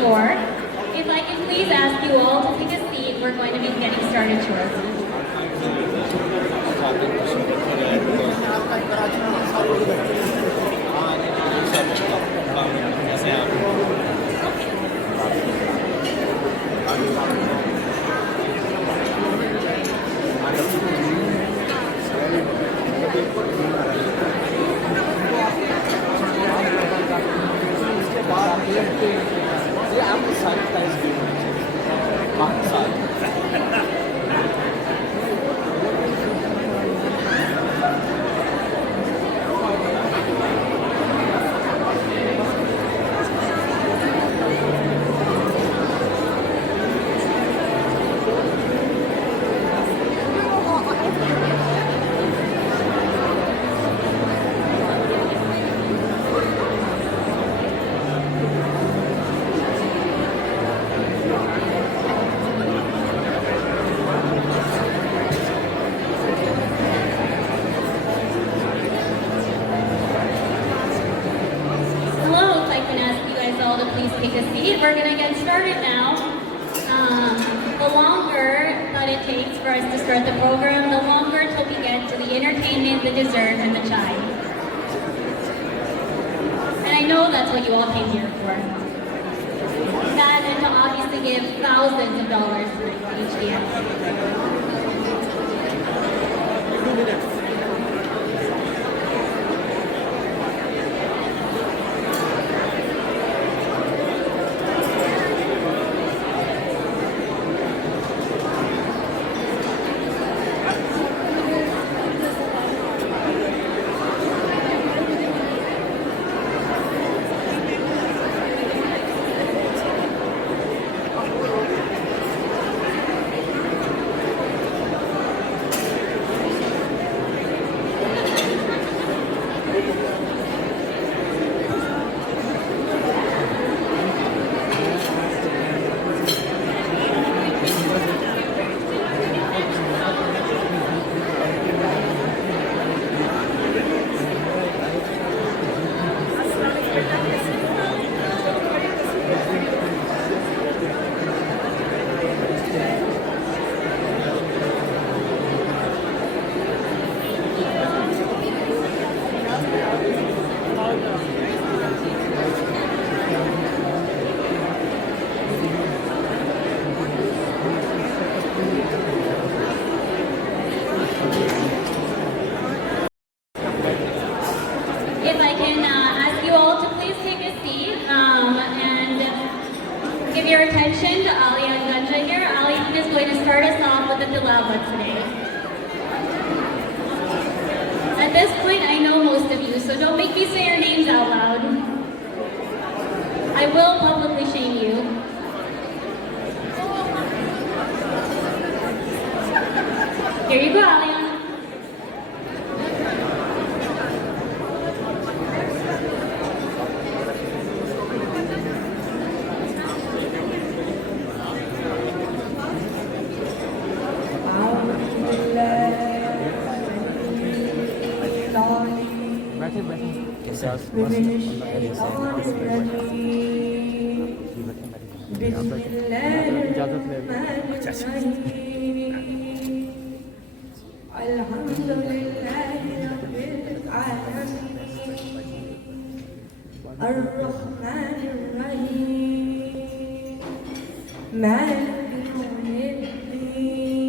before. If I can please ask you all to take a seat, we're going to be getting started shortly. Take a seat. We're going to get started now. The longer that it takes for us to start the program, the longer till we get to the entertainment, the dessert, and the chai. And I know that's what you all came here for. That and to obviously give thousands of dollars to HDF. 2 minutes. If I can ask you all to please take a seat and give your attention to Alian Ganja here. Alian is going to start us off with the tilawat today. At this point, I know most of you, so don't make me say your names out loud. I will publicly shame you. Here you go, Alian. الرحمن الرحيم مالك يوم الدين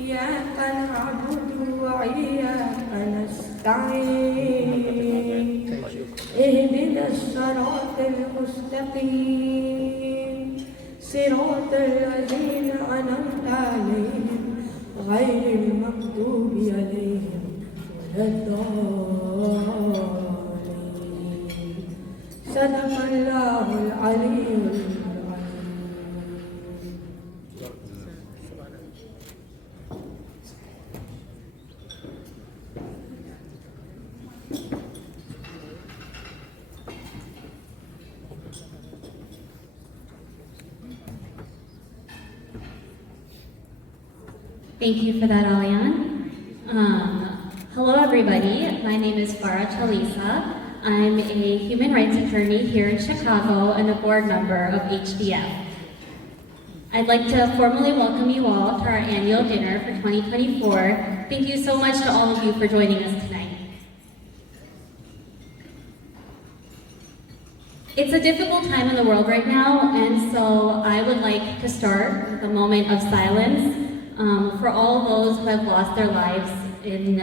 إياك نعبد وإياك نستعين اهدنا الصراط المستقيم صراط الذين أنعمت عليهم غير المغضوب عليهم ولا الضالين صدق الله العلي العظيم. Thank you for that, Alian. Hello, everybody. My name is Farah Chalisa. I'm a human rights attorney here in Chicago and a board member of HDF. I'd like to formally welcome you all to our annual dinner for 2024. Thank you so much to all of you for joining us tonight. It's a difficult time in the world right now, and so I would like to start with a moment of silence for all those who have lost their lives in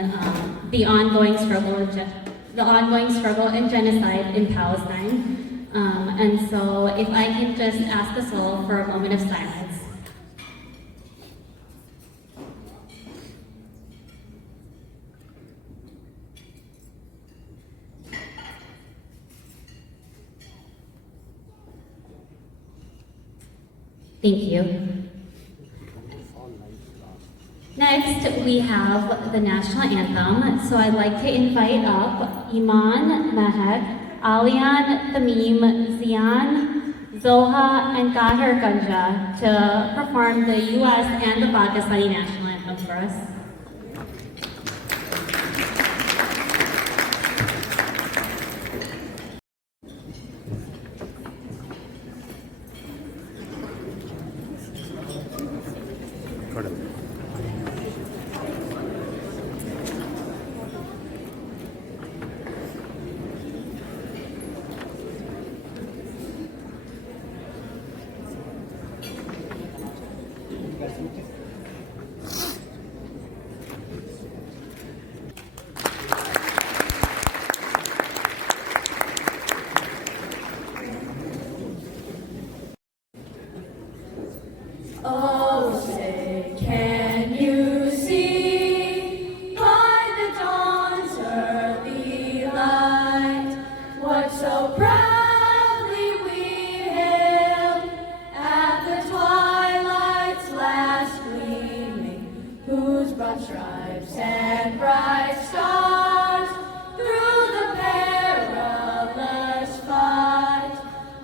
the ongoing struggle and genocide in Palestine. And so if I can just ask us all for a moment of silence. Thank you. Next, we have the national anthem. So I'd like to invite up Iman, Mehek, Alian, Tamim, Zian, Zoha, and Tahir Ganja to perform the US and the Pakistani national anthem for us. Oh, say, can you see by the dawn's early light what so proudly we hailed at the twilight's last gleaming, whose broad stripes and bright stars through the perilous fight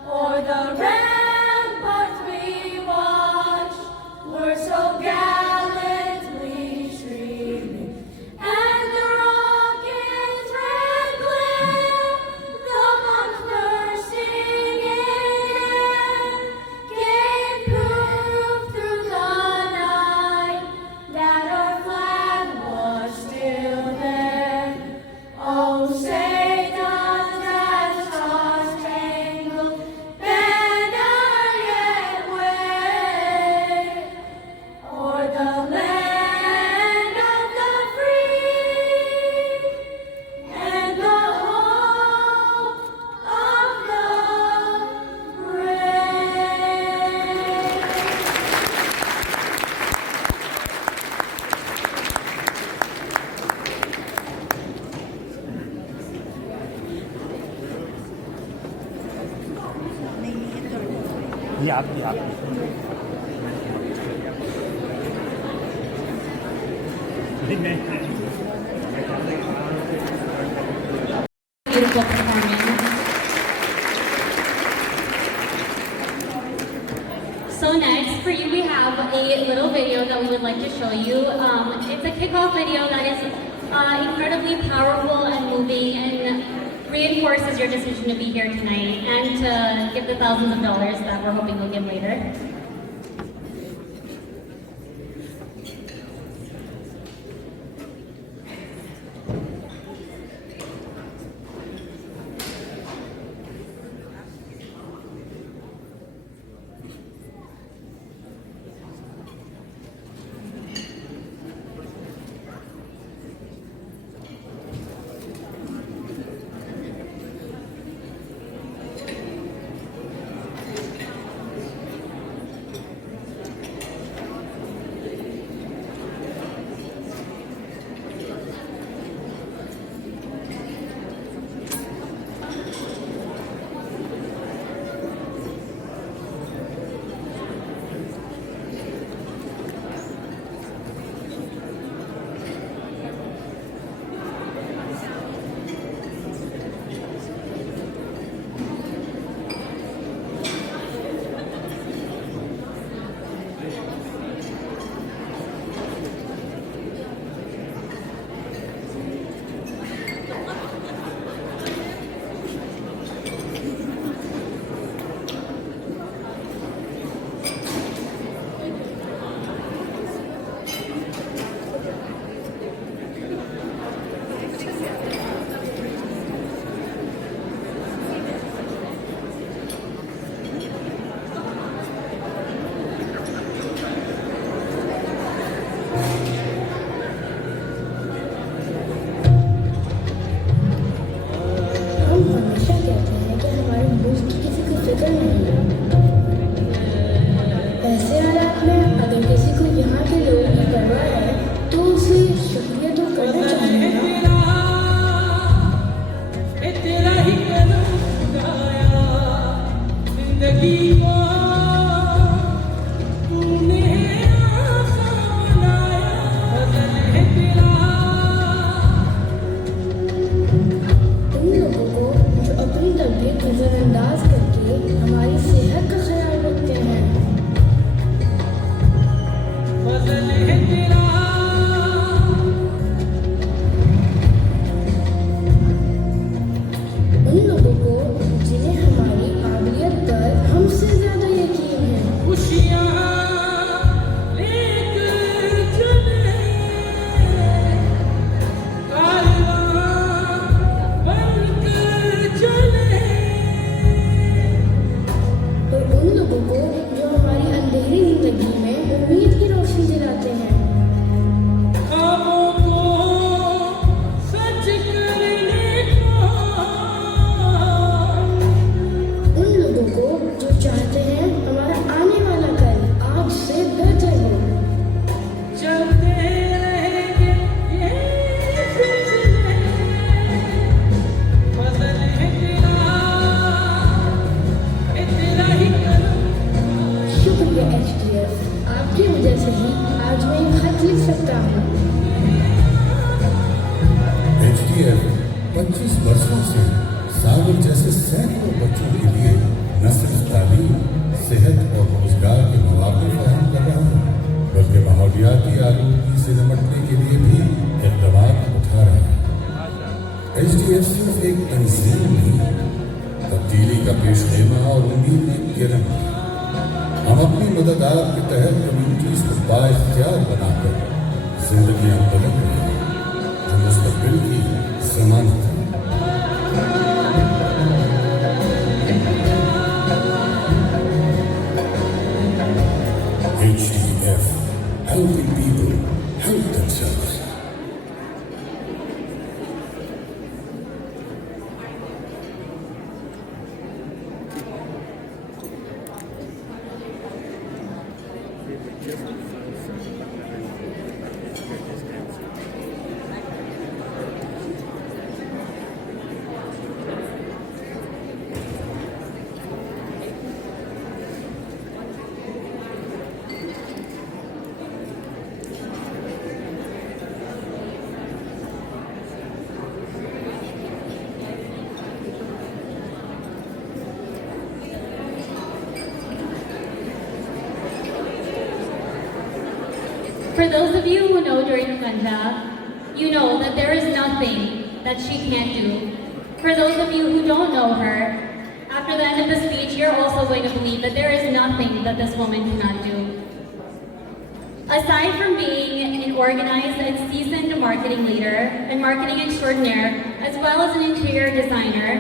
o'er the ramparts we watched were so gallantly streaming, and the rocket's red glare, the bombs bursting in, gave proof through the night that our flag was still there. Oh, say does that star-spangled banner yet wave o'er the land of the free and the hope of the brave? Yep. Beautiful performance. So next, for you, we have a little video that we would like to show you. It's a kickoff video that is incredibly powerful and moving and reinforces your decision to be here tonight and to give the thousands of dollars that we're hoping we'll give later. उन लोगों को जिन्हें हमारी काबिलियत पर हमसे ज्यादा यकीन है। और उन लोगों को जो हमारी अंधेरी जिंदगी में उम्मीद की रोशनी जलाते हैं। उन लोगों को जो चाहते हैं हमारा आने वाला कल आज से बेहतर हो। शुक्रिया HDF, आपकी वजह से ही आज मैं एक खत लिख सकता हूँ। HDF 25 वर्षों से सागर जैसे सैकड़ों बच्चों के लिए न सिर्फ तालीम, सेहत और रोजगार के मौके फराहम कर रहा है, बल्कि माहौलियाती आलूगी से निपटने के लिए भी इक़दाम उठा रहा है। HDF सिर्फ एक तंजीम नहीं, तब्दीली का पेशखेमा और उम्मीद की किरण है। हम अपनी मदद के तहत कम्युनिटीज को बाइख्तियार बनाकर जिंदगियां बदल रहे हैं, जो मुस्तकबिल की जमानत है। HDF, helping people help themselves. For those of you who know Doreen Ganja, you know that there is nothing that she can't do. For those of you who don't know her, after the end of the speech, you're also going to believe that there is nothing that this woman cannot do. Aside from being an organized and seasoned marketing leader and marketing extraordinaire, as well as an interior designer,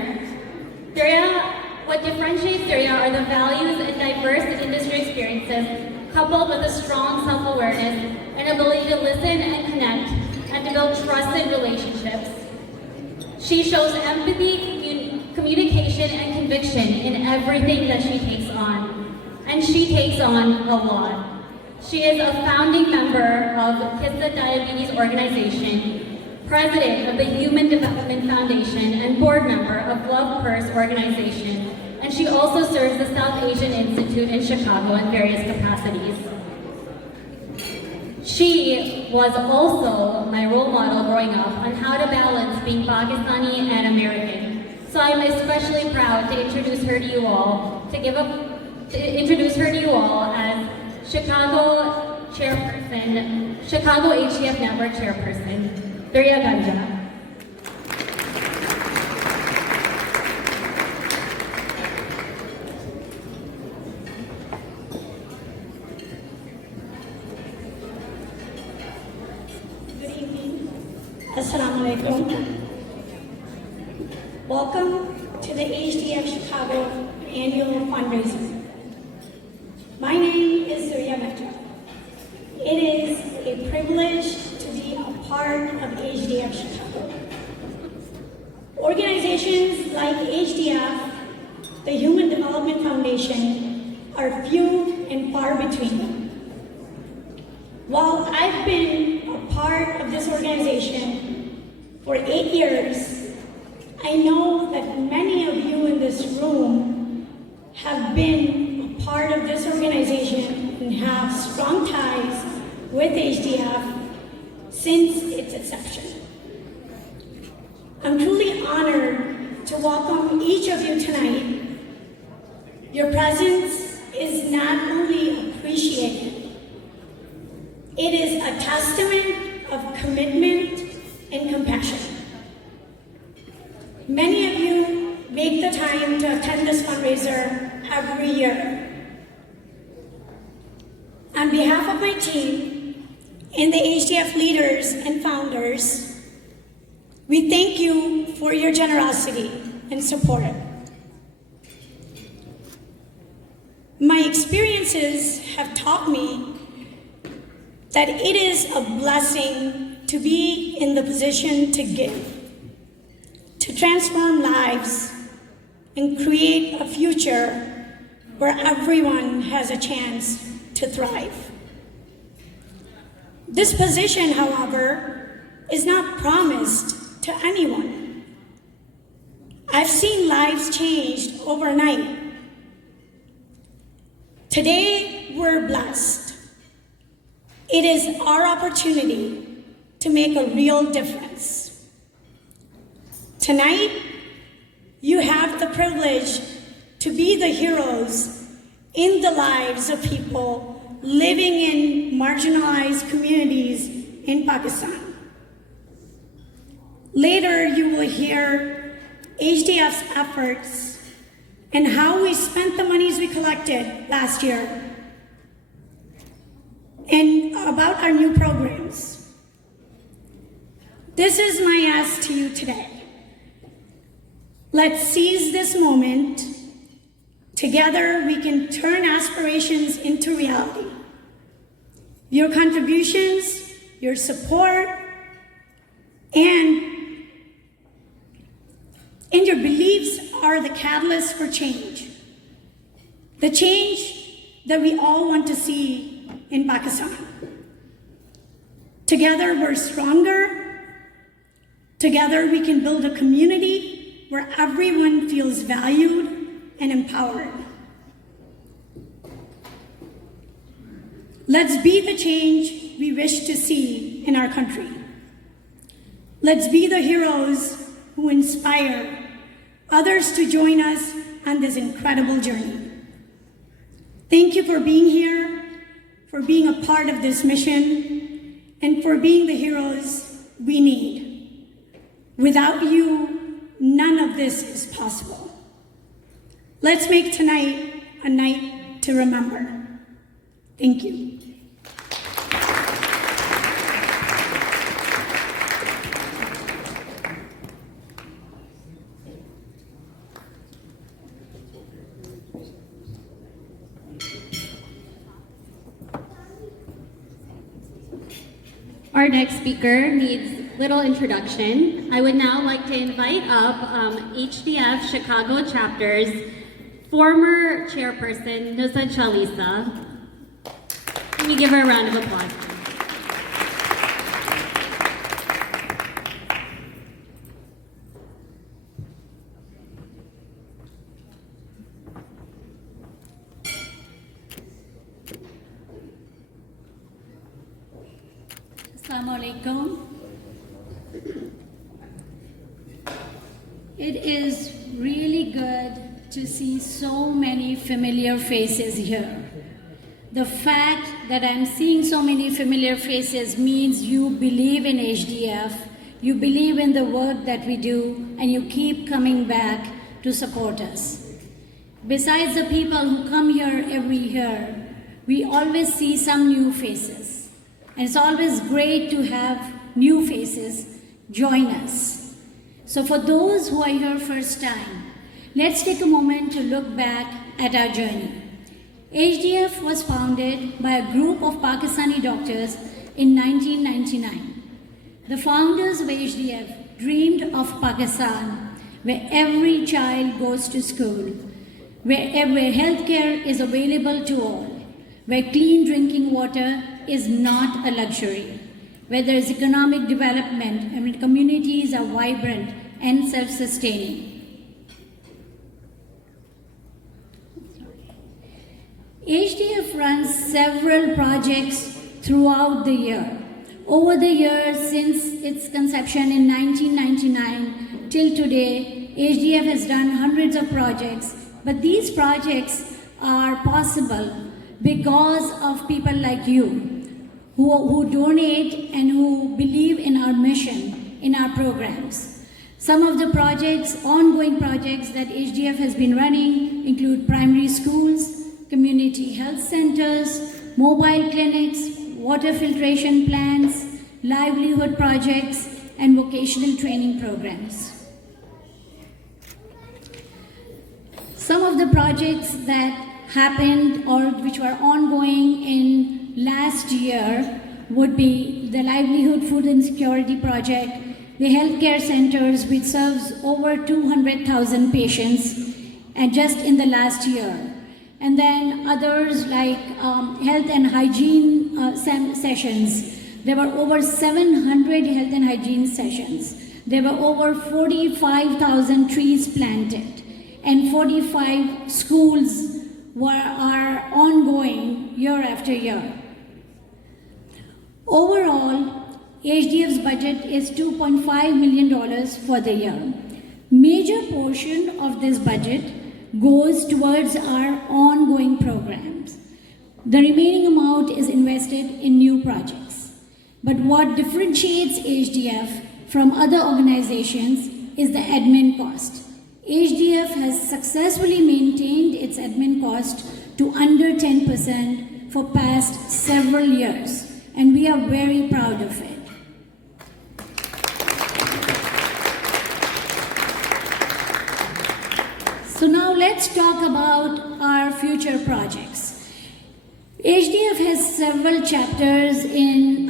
what differentiates Surya are the values and diverse industry experiences coupled with a strong self-awareness and ability to listen and connect and to build trusted relationships. She shows empathy, communication, and conviction in everything that she takes on. And she takes on a lot. She is a founding member of Kissa Diabetes Organization, president of the Human Development Foundation, and board member of Love Purse Organization. And she also serves the South Asian Institute in Chicago in various capacities. She was also my role model growing up on how to balance being Pakistani and American. So I'm especially proud to introduce her to you all, introduce her to you all as Chicago chairperson, Chicago HDF Network chairperson, Durya Ganja. Assalamu alaikum. Welcome to the HDF Chicago annual fundraiser. My name is Surya Mehta. It is a privilege to be a part of HDF Chicago. Organizations like HDF, the Human Development Foundation, are few and far between. While I've been a part of this organization for 8 years, I know that many of you in this room have been a part of this organization and have strong ties with HDF since its inception. I'm truly honored to welcome each of you tonight. Your presence is not only appreciated, It is a testament of commitment and compassion. Many of you make the time to attend this fundraiser every year. On behalf of my team and the HDF leaders and founders, we thank you for your generosity and support. My experiences have taught me that it is a blessing to be in the position to give, to transform lives, and create a future where everyone has a chance to thrive. This position, however, is not promised to anyone. I've seen lives changed overnight. Today, we're blessed. It is our opportunity to make a real difference. Tonight, you have the privilege to be the heroes in the lives of people living in marginalized communities in Pakistan. Later, you will hear HDF's efforts and how we spent the monies we collected last year and about our new programs. This is my ask to you today. Let's seize this moment. Together, we can turn aspirations into reality. Your contributions, your support, and your beliefs are the catalyst for change. The change that we all want to see in Pakistan. Together, we're stronger. Together, we can build a community where everyone feels valued and empowered. Let's be the change we wish to see in our country. Let's be the heroes who inspire others to join us on this incredible journey. Thank you for being here, for being a part of this mission, and for being the heroes we need. Without you, none of this is possible. Let's make tonight a night to remember. Thank you. Our next speaker needs little introduction. I would now like to invite up HDF Chicago Chapter's former chairperson, Nusrat Chalisa. Can we give her a round of applause? Assalamu alaikum. It is really good to see so many familiar faces here. The fact that I'm seeing so many familiar faces means you believe in HDF, you believe in the work that we do, and you keep coming back to support us. Besides the people who come here every year, we always see some new faces. And it's always great to have new faces join us. So for those who are here first time, let's take a moment to look back at our journey. HDF was founded by a group of Pakistani doctors in 1999. The founders of HDF dreamed of Pakistan, where every child goes to school, where healthcare is available to all, where clean drinking water is not a luxury, where there is economic development and where communities are vibrant and self-sustaining. HDF runs several projects throughout the year. Over the years, since its conception in 1999 till today, HDF has done hundreds of projects, but these projects are possible because of people like you who donate and who believe in our mission, in our programs. Some of the projects, ongoing projects that HDF has been running include primary schools, community health centers, mobile clinics, water filtration plants, livelihood projects, and vocational training programs. Some of the projects that happened or which were ongoing in last year would be the Livelihood Food Insecurity Project, the healthcare centers which serves over 200,000 patients and just in the last year. And then others like health and hygiene sessions. There were over 700 health and hygiene sessions. There were over 45,000 trees planted, and 45 schools are ongoing year after year. Overall, HDF's budget is $2.5 million for the year. Major portion of this budget goes towards our ongoing programs. The remaining amount is invested in new projects. But what differentiates HDF from other organizations is the admin cost. HDF has successfully maintained its admin cost to under 10% for past several years, and we are very proud of it. So now let's talk about our future projects. HDF has several chapters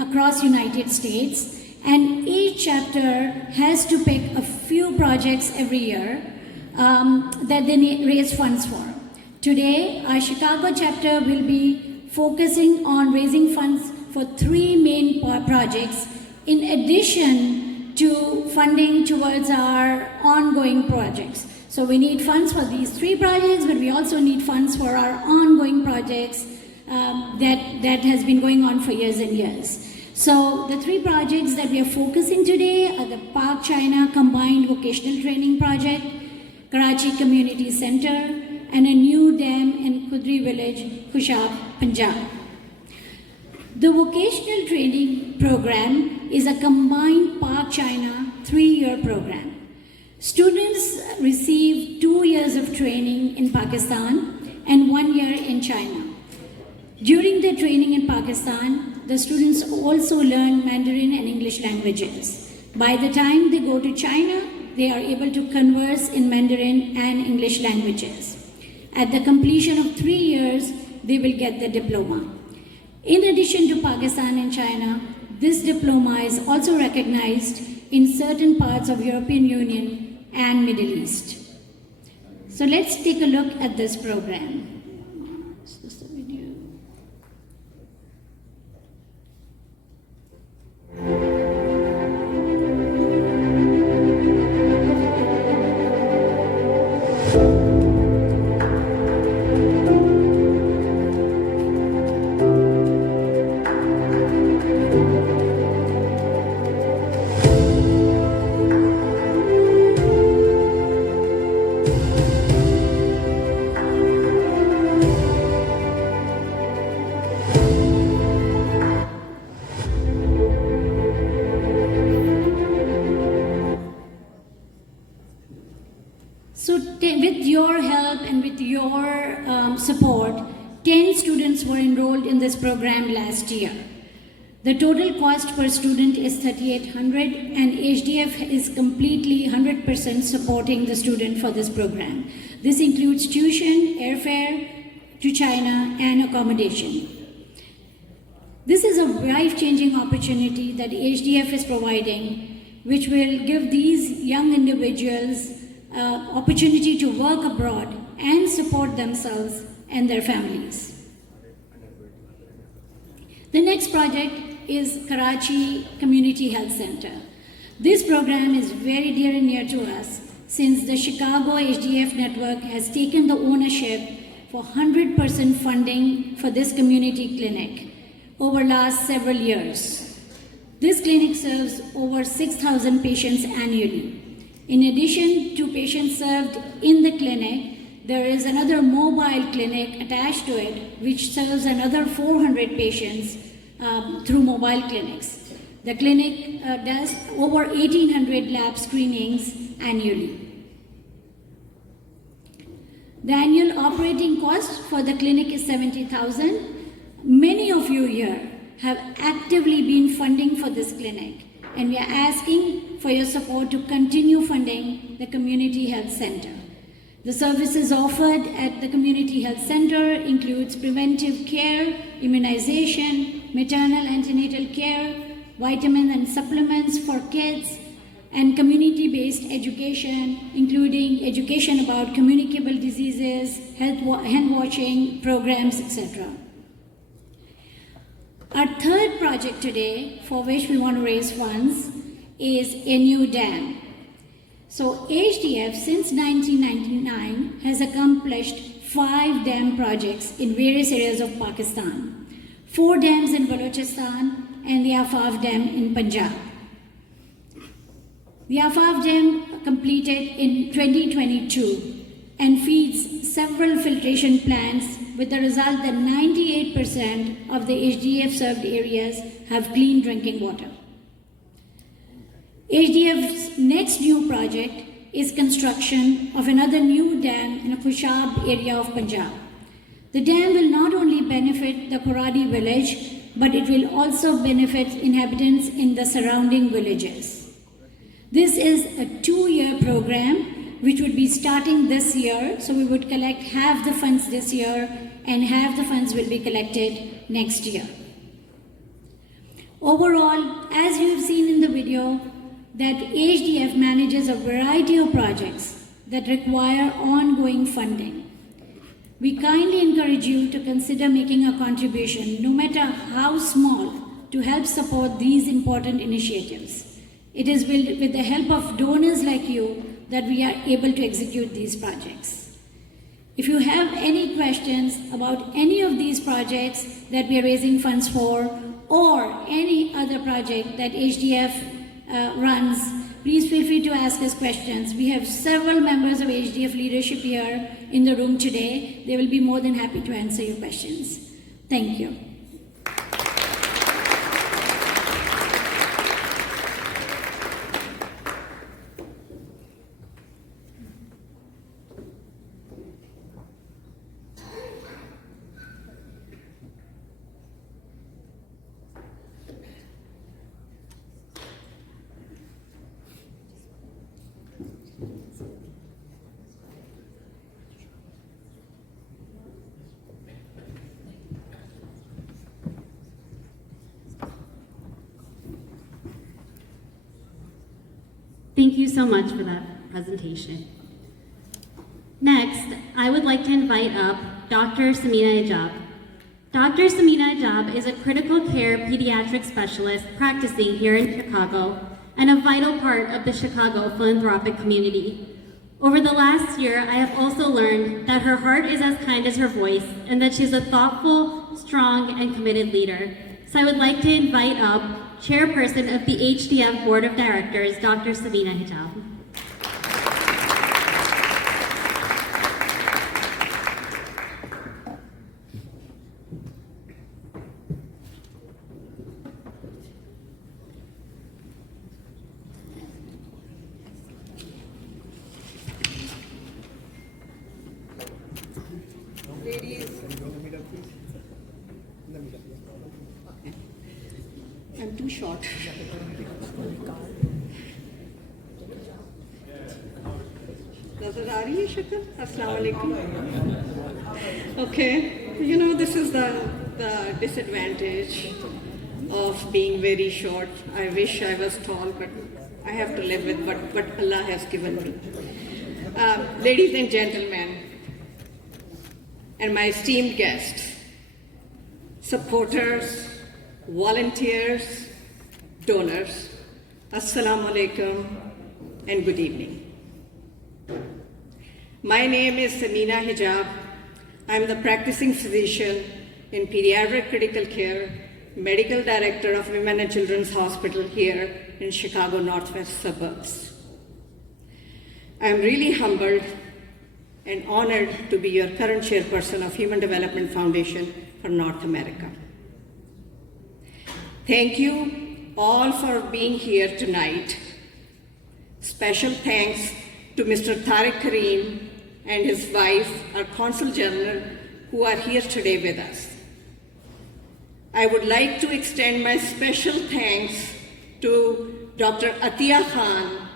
across United States, and each chapter has to pick a few projects every year that they raise funds for. Today, our Chicago chapter will be focusing on raising funds for 3 main projects in addition to funding towards our ongoing projects. So we need funds for these 3 projects, but we also need funds for our ongoing projects that has been going on for years and years. So the 3 projects that we are focusing today are the Park China Combined Vocational Training Project, Karachi Community Center, and a new dam in Khudri Village, Khushab, Punjab. The vocational training program is a combined Park China 3-year program. Students receive 2 years of training in Pakistan and 1 year in China. During their training in Pakistan, the students also learn Mandarin and English languages. By the time they go to China, they are able to converse in Mandarin and English languages. At the completion of 3 years, they will get the diploma. In addition to Pakistan and China, this diploma is also recognized in certain parts of European Union and Middle East. So let's take a look at this program. Is this the video? So with your help and with your support, 10 students were enrolled in this program last year. The total cost per student is $3,800, and HDF is completely 100% supporting the student for this program. This includes tuition, airfare to China, and accommodation. This is a life-changing opportunity that HDF is providing, which will give these young individuals opportunity to work abroad and support themselves and their families. The next project is Karachi Community Health Center. This program is very dear and near to us since the Chicago HDF network has taken the ownership for 100% funding for this community clinic over last several years. This clinic serves over 6,000 patients annually. In addition to patients served in the clinic, there is another mobile clinic attached to it which serves another 400 patients through mobile clinics. The clinic does over 1,800 lab screenings annually. The annual operating cost for the clinic is $70,000. Many of you here have actively been funding for this clinic, and we are asking for your support to continue funding the community health center. The services offered at the community health center includes preventive care, immunization, maternal antenatal care, vitamins and supplements for kids, and community-based education, including education about communicable diseases, hand washing programs, etc. Our third project today, for which we want to raise funds, is a new dam. So HDF, since 1999, has accomplished 5 dam projects in various areas of Pakistan, 4 dams in Balochistan, and the Afaf Dam in Punjab. The Afaf Dam completed in 2022 and feeds several filtration plants, with the result that 98% of the HDF served areas have clean drinking water. HDF's next new project is construction of another new dam in a Khushab area of Punjab. The dam will not only benefit the Puradi village, but it will also benefit inhabitants in the surrounding villages. This is a 2-year program which would be starting this year, so we would collect half the funds this year and half the funds will be collected next year. Overall, as you have seen in the video, that HDF manages a variety of projects that require ongoing funding. We kindly encourage you to consider making a contribution, no matter how small, to help support these important initiatives. It is with the help of donors like you that we are able to execute these projects. If you have any questions about any of these projects that we are raising funds for, or any other project that HDF runs, please feel free to ask us questions. We have several members of HDF leadership here in the room today. They will be more than happy to answer your questions. Thank you. Thank you so much for that presentation. Next, I would like to invite up Dr. Samina Ijab. Dr. Samina Ijab is a critical care pediatric specialist practicing here in Chicago and a vital part of the Chicago philanthropic community. Over the last year, I have also learned that her heart is as kind as her voice and that she's a thoughtful, strong, and committed leader. So I would like to invite up Chairperson of the HDF Board of Directors, Dr. Samina Ijab. I'm too short. Nazar aa rahi hai shakl? Assalamu alaikum. Okay, you know, this is the disadvantage of being very short. I wish I was tall, but I have to live with what Allah has given me. Ladies and gentlemen, and my esteemed guests, supporters, volunteers, donors, Assalamu alaikum and good evening. My name is Samina Hijab. I'm the practicing physician in pediatric critical care, medical director of Women and Children's Hospital here in Chicago Northwest suburbs. I'm really humbled and honored to be your current chairperson of Human Development Foundation for North America. Thank you all for being here tonight. Special thanks to Mr. Tariq Kareem and his wife, our Consul General, who are here today with us. I would like to extend my special thanks to Dr. Atiya Khan,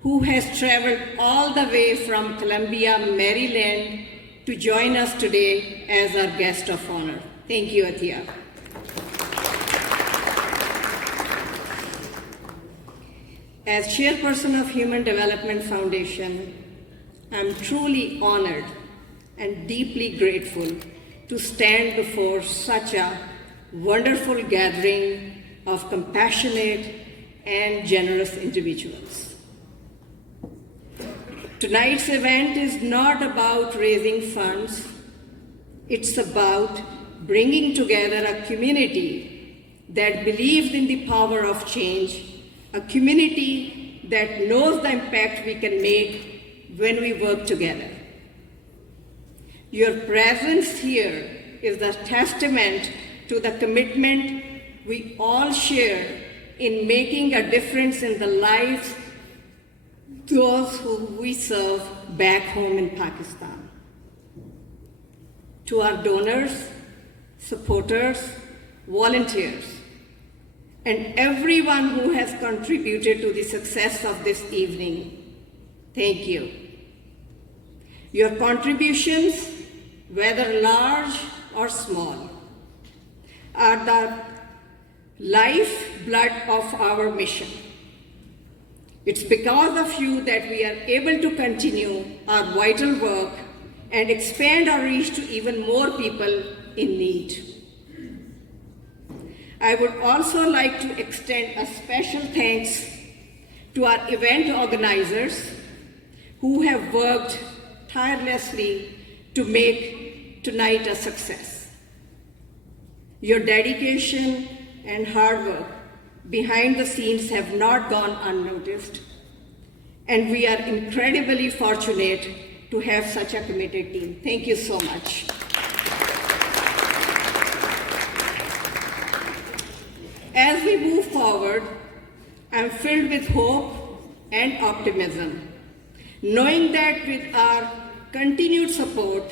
who has traveled all the way from Columbia, Maryland, to join us today as our guest of honor. Thank you, Atiya. As chairperson of Human Development Foundation, I'm truly honored and deeply grateful to stand before such a wonderful gathering of compassionate and generous individuals. Tonight's event is not about raising funds. It's about bringing together a community that believes in the power of change, a community that knows the impact we can make when we work together. Your presence here is a testament to the commitment we all share in making a difference in the lives of those who we serve back home in Pakistan. To our donors, supporters, volunteers, and everyone who has contributed to the success of this evening, thank you. Your contributions, whether large or small, are the lifeblood of our mission. It's because of you that we are able to continue our vital work and expand our reach to even more people in need. I would also like to extend a special thanks to our event organizers who have worked tirelessly to make tonight a success. Your dedication and hard work behind the scenes have not gone unnoticed, and we are incredibly fortunate to have such a committed team. Thank you so much. As we move forward, I'm filled with hope and optimism, knowing that with our continued support,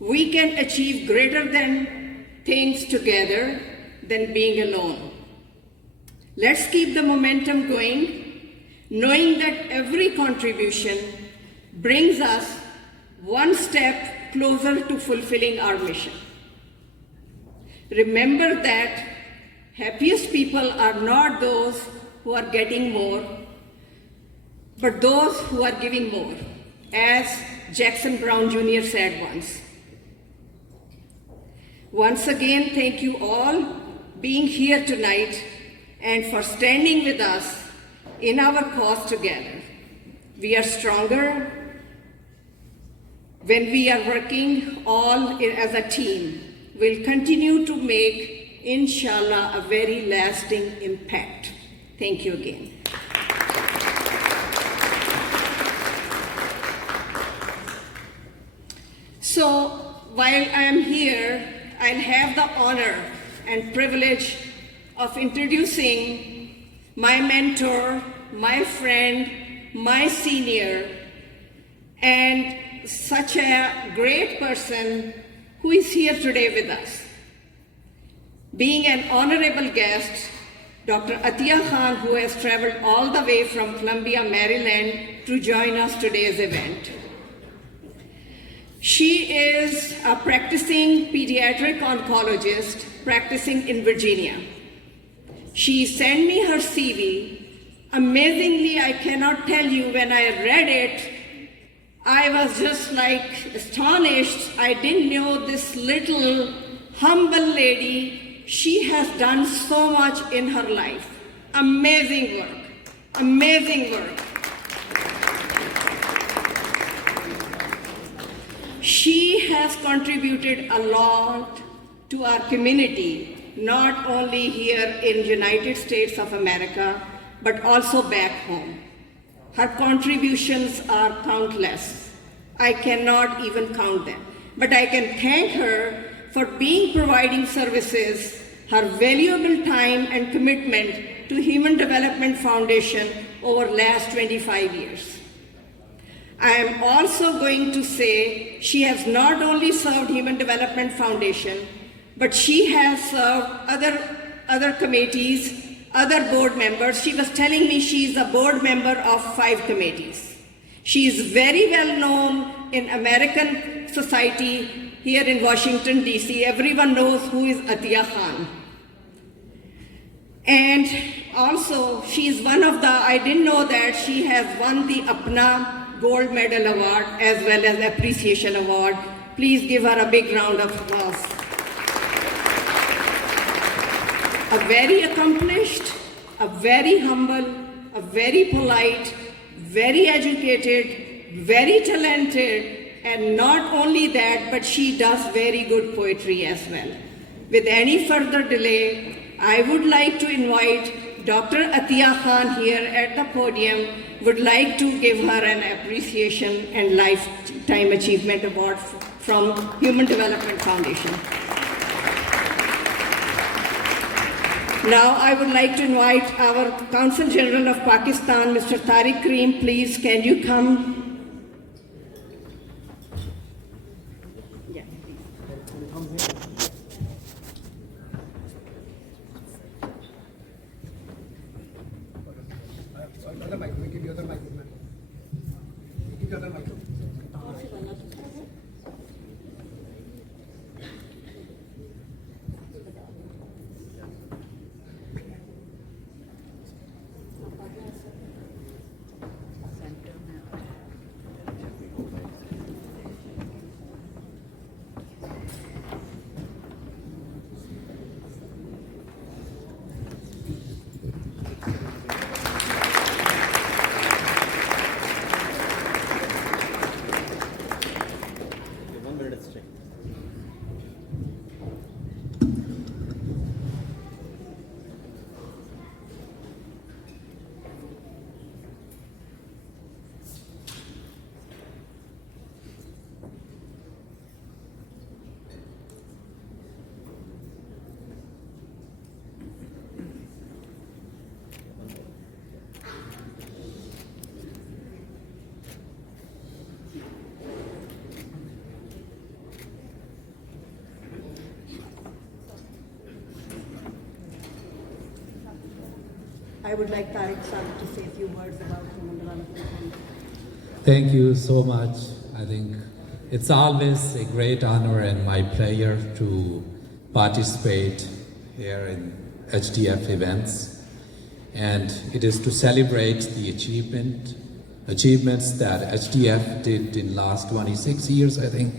we can achieve greater than things together than being alone. Let's keep the momentum going, knowing that every contribution brings us one step closer to fulfilling our mission. Remember that happiest people are not those who are getting more, but those who are giving more, as Jackson Brown Jr. said once. Once again, thank you all being here tonight and for standing with us in our cause together. We are stronger when we are working all as a team. We'll continue to make, inshallah, a very lasting impact. Thank you again. So while I am here, I'll have the honor and privilege of introducing my mentor, my friend, my senior, and such a great person who is here today with us. Being an honorable guest, Dr. Atiya Khan, who has traveled all the way from Columbia, Maryland to join us today's event. She is a practicing pediatric oncologist practicing in Virginia. She sent me her CV. Amazingly, I cannot tell you, when I read it, I was just like astonished. I didn't know this little humble lady, she has done so much in her life. Amazing work, amazing work. She has contributed a lot to our community, not only here in United States of America, but also back home. Her contributions are countless. I cannot even count them. But I can thank her for providing services her valuable time and commitment to Human Development Foundation over last 25 years. I am also going to say she has not only served Human Development Foundation, but she has served other committees, other board members. She was telling me she is a board member of 5 committees. She is very well known in American society here in Washington, D.C. Everyone knows who is Atiya Khan. And also, she is one of the, I didn't know that she has won the Apna Gold Medal Award as well as Appreciation Award. Please give her a big round of applause. A very accomplished, a very humble, a very polite, very educated, very talented, and not only that, but she does very good poetry as well. With any further delay, I would like to invite Dr. Atiya Khan here at the podium, would like to give her an appreciation and lifetime achievement award from Human Development Foundation. Now I would like to invite our Consul General of Pakistan, Mr. Tariq Karim. Please, can you come? I would like Tariq Sir to say a few words about Human Development Foundation. Thank you so much. I think it's always a great honor and my pleasure to participate here in HDF events. And it is to celebrate the achievements that HDF did in last 26 years, I think,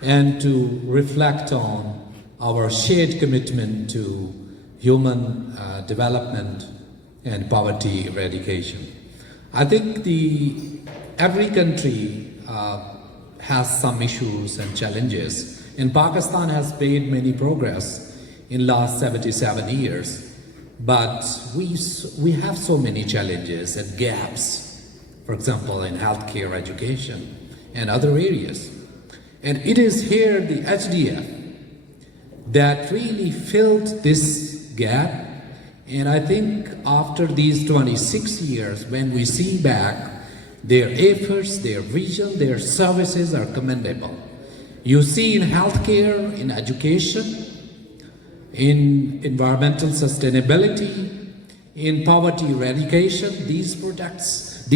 and to reflect on our shared commitment to human development and poverty eradication. I think every country has some issues and challenges, and Pakistan has made many progress in last 77 years, but we have so many challenges and gaps, for example, in healthcare, education, and other areas. And it is here the HDF that really filled this gap. And I think after these 26 years, when we see back, their efforts, their vision, their services are commendable. You see in healthcare, in education, in environmental sustainability, in poverty eradication, these projects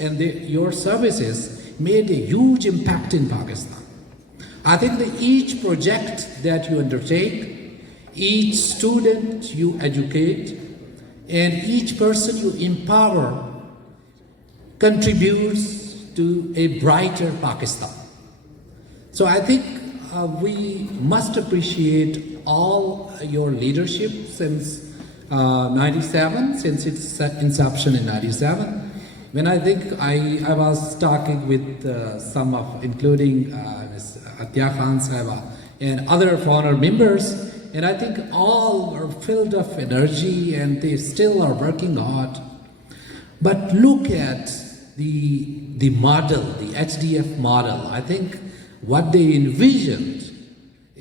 and your services made a huge impact in Pakistan. I think that each project that you undertake, each student you educate, and each person you empower contributes to a brighter Pakistan. So I think we must appreciate all your leadership since 97, since its inception in 97. When I think I was talking with some of, including Ms. Atiya Khan Sahaba and other former members, and I think all are filled of energy and they still are working hard. But look at the model, the HDF model. I think what they envisioned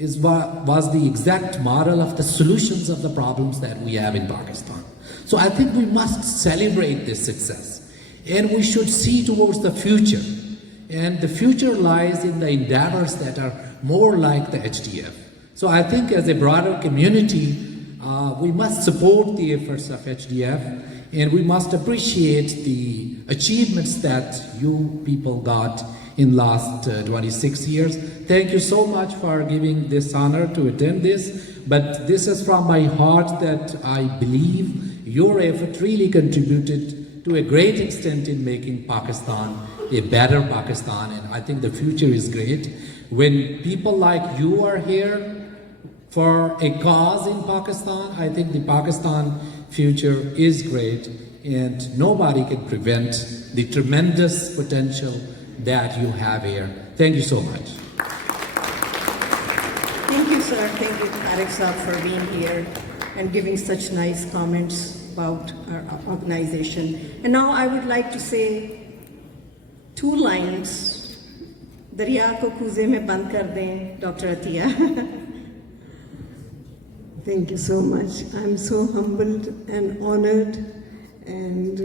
was the exact model of the solutions of the problems that we have in Pakistan. So I think we must celebrate this success, and we should see towards the future. And the future lies in the endeavors that are more like the HDF. So I think as a broader community, we must support the efforts of HDF, and we must appreciate the achievements that you people got in last 26 years. Thank you so much for giving this honor to attend this, but this is from my heart that I believe your effort really contributed to a great extent in making Pakistan a better Pakistan, and I think the future is great. When people like you are here for a cause in Pakistan, I think the Pakistan future is great, and nobody can prevent the tremendous potential that you have here. Thank you so much. Thank you, sir. Thank you, Tariq Saab, for being here and giving such nice comments about our organization. And now I would like to say 2 lines. Darya ko kuze mein band kar dein, Dr. Atiya. Thank you so much. I'm so humbled and honored, and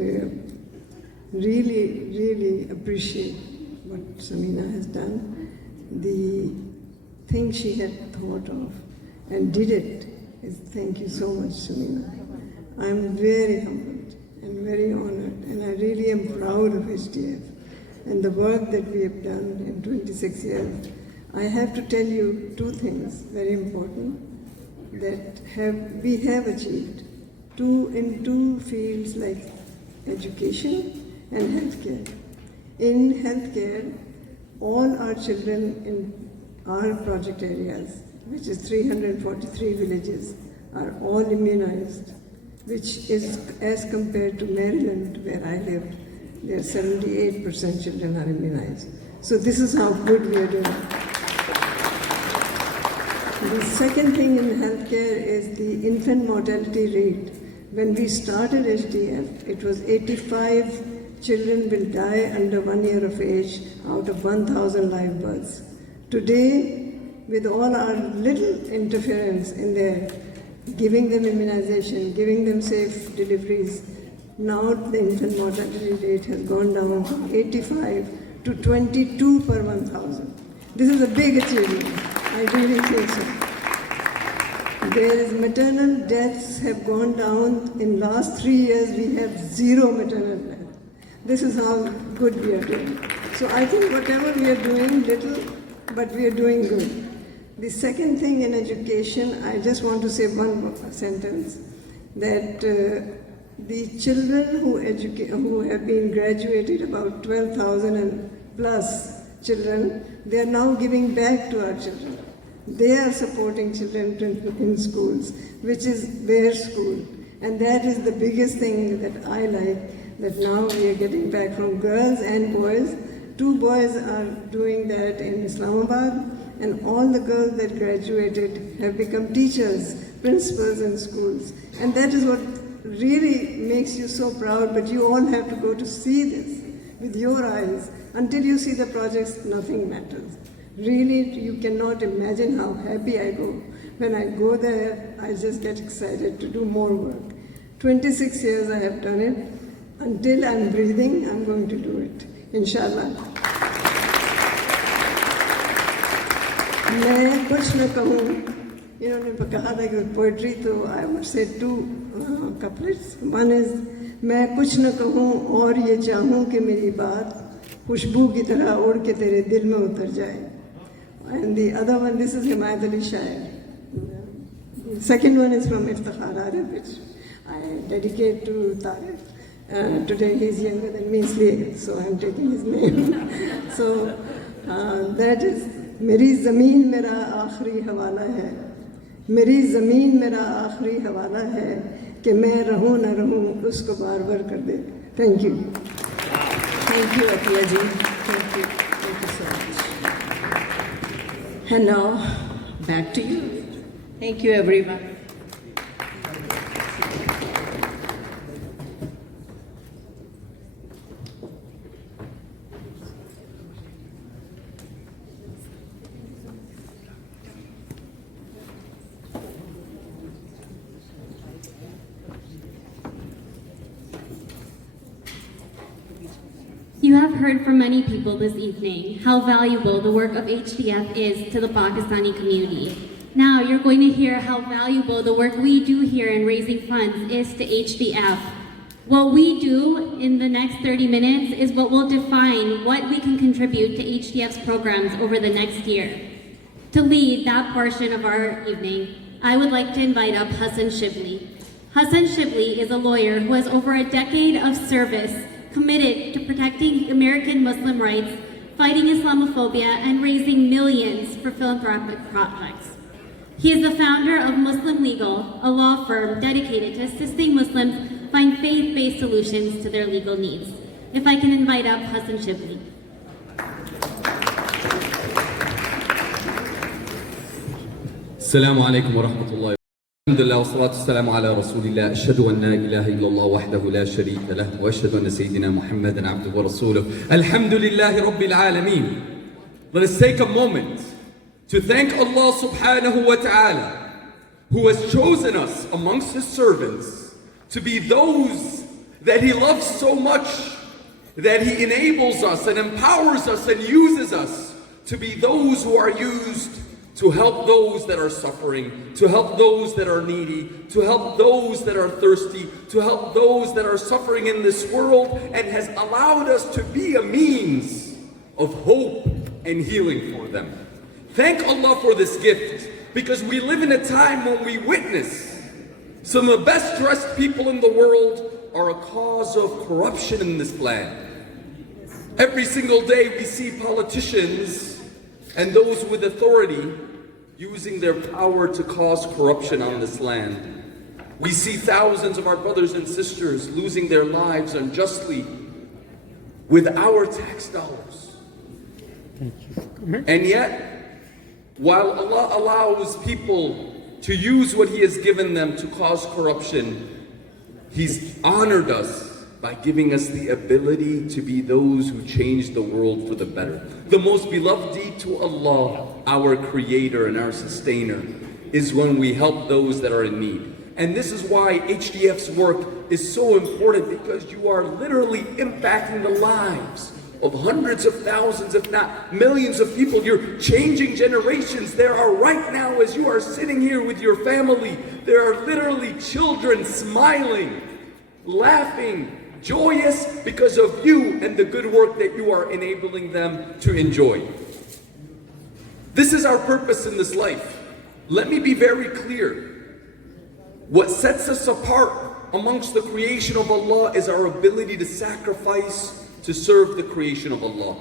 really, really appreciate what Samina has done. The thing she had thought of and did it is thank you so much, Samina. I'm very humbled and very honored, and I really am proud of HDF and the work that we have done in 26 years. I have to tell you 2 things very important that we have achieved in 2 fields like education and healthcare. In healthcare, all our children in our project areas, which is 343 villages, are all immunized, which is as compared to Maryland, where I lived, there 78% children are immunized. So this is how good we are doing. The second thing in healthcare is the infant mortality rate. When we started HDF, it was 85 children will die under 1 year of age out of 1,000 live births. Today, with all our little interference in there, giving them immunization, giving them safe deliveries, now the infant mortality rate has gone down from 85 to 22 per 1,000. This is a big achievement. I really think so. There is maternal deaths have gone down. In last 3 years, we have 0 maternal deaths. This is how good we are doing. So I think whatever we are doing, little, but we are doing good. The second thing in education, I just want to say one sentence, that the children who have been graduated, about 12,000 and plus children, they are now giving back to our children. They are supporting children in schools, which is their school. And that is the biggest thing that I like, that now we are getting back from girls and boys. 2 boys are doing that in Islamabad, and all the girls that graduated have become teachers, principals in schools. And that is what really makes you so proud, but you all have to go to see this with your eyes. Until you see the projects, nothing matters. Really, you cannot imagine how happy I go. When I go there, I just get excited to do more work. 26 years I have done it. Until I'm breathing, I'm going to do it. Inshallah. मैं कुछ न कहूँ, इन्होंने कहा था कि poetry, तो I would say 2 couplets. One is, मैं कुछ न कहूँ और ये चाहूँ कि मेरी बात खुशबू की तरह उड़ के तेरे दिल में उतर जाए. And the other one, this is Himayat Ali Shair. The second one is from Iftikhar Arif, which I dedicate to Tariq. Today he's younger than me, so I'm taking his name. So that is, मेरी ज़मीन मेरा आखिरी हवाला है, मेरी ज़मीन मेरा आखिरी हवाला है, कि मैं रहूँ न रहूँ उसको बार बार कर दे. Thank you. Thank you, Atiya ji. Thank you. Thank you so much. And now, back to you. Thank you, everyone. have heard from many people this evening how valuable the work of HDF is to the Pakistani community. Now you're going to hear how valuable the work we do here in raising funds is to HDF. What we do in the next 30 minutes is what will define what we can contribute to HDF's programs over the next year. To lead that portion of our evening, I would like to invite up Hassan Shibli. Hassan Shibli is a lawyer who has over a decade of service committed to protecting American Muslim rights, fighting Islamophobia, and raising millions for philanthropic projects. He is the founder of Muslim Legal, a law firm dedicated to assisting Muslims find faith-based solutions to their legal needs. If I can invite up Hassan Shibli. السلام عليكم ورحمة الله. الحمد لله والصلاة والسلام على رسول الله. أشهد أن لا إله إلا الله وحده لا شريك له وأشهد أن سيدنا محمدا عبده ورسوله. الحمد لله رب العالمين. Let us take a moment to thank Allah subhanahu wa ta'ala, who has chosen us amongst His servants to be those that He loves so much that He enables us and empowers us and uses us to be those who are used to help those that are suffering, to help those that are needy, to help those that are thirsty, to help those that are suffering in this world, and has allowed us to be a means of hope and healing for them. Thank Allah for this gift, because we live in a time when we witness some of the best dressed people in the world are a cause of corruption in this land. Every single day we see politicians and those with authority using their power to cause corruption on this land. We see thousands of our brothers and sisters losing their lives unjustly with our tax dollars. And yet, while Allah allows people to use what He has given them to cause corruption, He's honored us by giving us the ability to be those who change the world for the better. The most beloved deed to Allah, our Creator and our Sustainer, is when we help those that are in need. And this is why HDF's work is so important, because you are literally impacting the lives of hundreds of thousands, if not millions of people. You're changing generations. There are right now, as you are sitting here with your family, there are literally children smiling, laughing, joyous because of you and the good work that you are enabling them to enjoy. This is our purpose in this life. Let me be very clear. What sets us apart amongst the creation of Allah is our ability to sacrifice to serve the creation of Allah.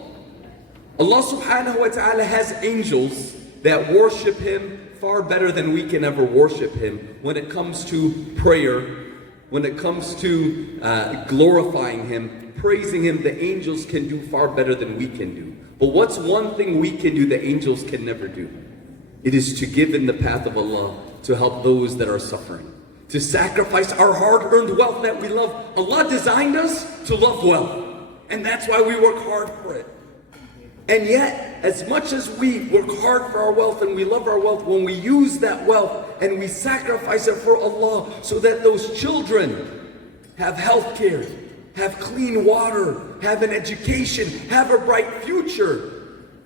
Allah subhanahu wa ta'ala has angels that worship Him far better than we can ever worship Him when it comes to prayer. When it comes to glorifying Him, praising Him, the angels can do far better than we can do. But what's one thing we can do the angels can never do? It is to give in the path of Allah, to help those that are suffering, to sacrifice our hard-earned wealth that we love. Allah designed us to love wealth, and that's why we work hard for it. And yet, as much as we work hard for our wealth and we love our wealth, when we use that wealth and we sacrifice it for Allah so that those children have health care, have clean water, have an education, have a bright future,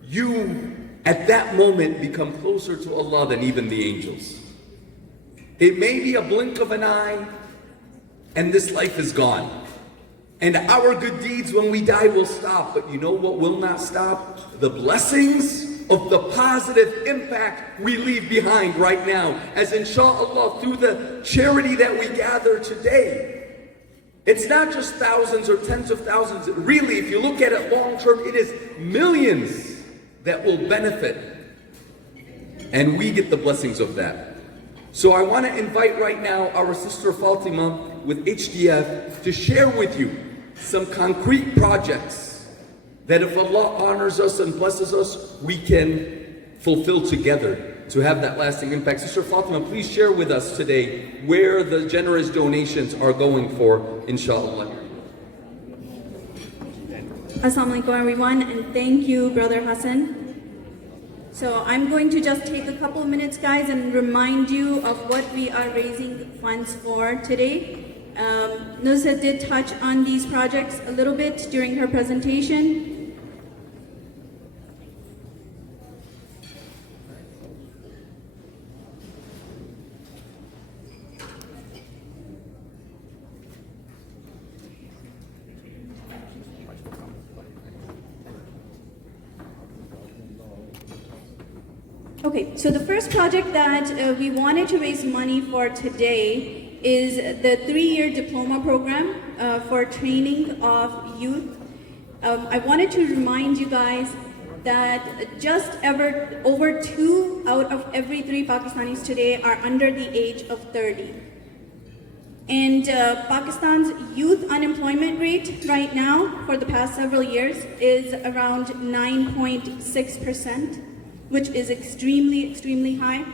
you at that moment become closer to Allah than even the angels. It may be a blink of an eye and this life is gone. And our good deeds when we die will stop. But you know what will not stop? The blessings of the positive impact we leave behind right now. As inshallah, through the charity that we gather today, it's not just thousands or tens of thousands. Really, if you look at it long term, it is millions that will benefit. And we get the blessings of that. So I want to invite right now our sister Fatima with HDF to share with you some concrete projects that if Allah honors us and blesses us, we can fulfill together to have that lasting impact. Sister Fatima, please share with us today where the generous donations are going for, inshallah. Assalamu alaikum everyone, and thank you, Brother Hassan. So I'm going to just take a couple of minutes, guys, and remind you of what we are raising funds for today. Nusrat did touch on these projects a little bit during her presentation. Okay, so the first project that we wanted to raise money for today is the 3-year diploma program for training of youth. I wanted to remind you guys that just over 2 out of every 3 Pakistanis today are under the age of 30. And Pakistan's youth unemployment rate right now for the past several years is around 9.6%. which is extremely high.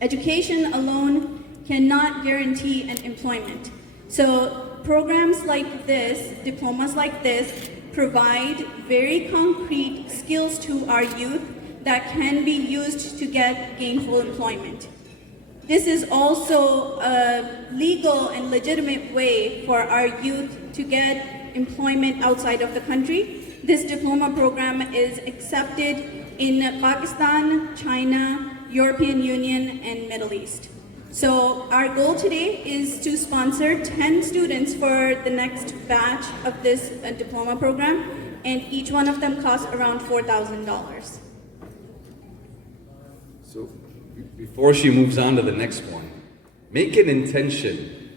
Education alone cannot guarantee an employment. So programs like this, diplomas like this, provide very concrete skills to our youth that can be used to get gainful employment. This is also a legal and legitimate way for our youth to get employment outside of the country. This diploma program is accepted in Pakistan, China, European Union, and Middle East. So our goal today is to sponsor 10 students for the next batch of this diploma program, and each one of them costs around $4,000. So before she moves on to the next one, make an intention.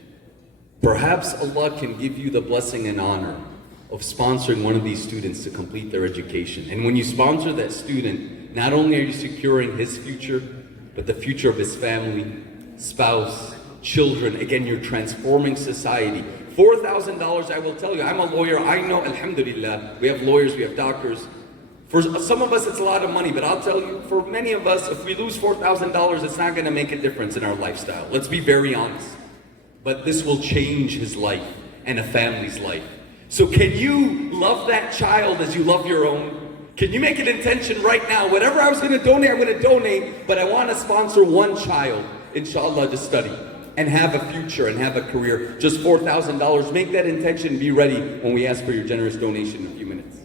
Perhaps Allah can give you the blessing and honor of sponsoring one of these students to complete their education. And when you sponsor that student, not only are you securing his future, but the future of his family, spouse, children. Again, you're transforming society. $4,000, I will tell you, I'm a lawyer. I know, alhamdulillah, we have lawyers, we have doctors. For some of us, it's a lot of money, but I'll tell you, for many of us, if we lose $4,000, it's not gonna make a difference in our lifestyle. Let's be very honest. But this will change his life and a family's life. So can you love that child as you love your own? Can you make an intention right now? Whatever I was going to donate, I'm going to donate, but I want to sponsor one child, inshallah, to study and have a future and have a career. Just $4,000. Make that intention. Be ready when we ask for your generous donation in a few minutes.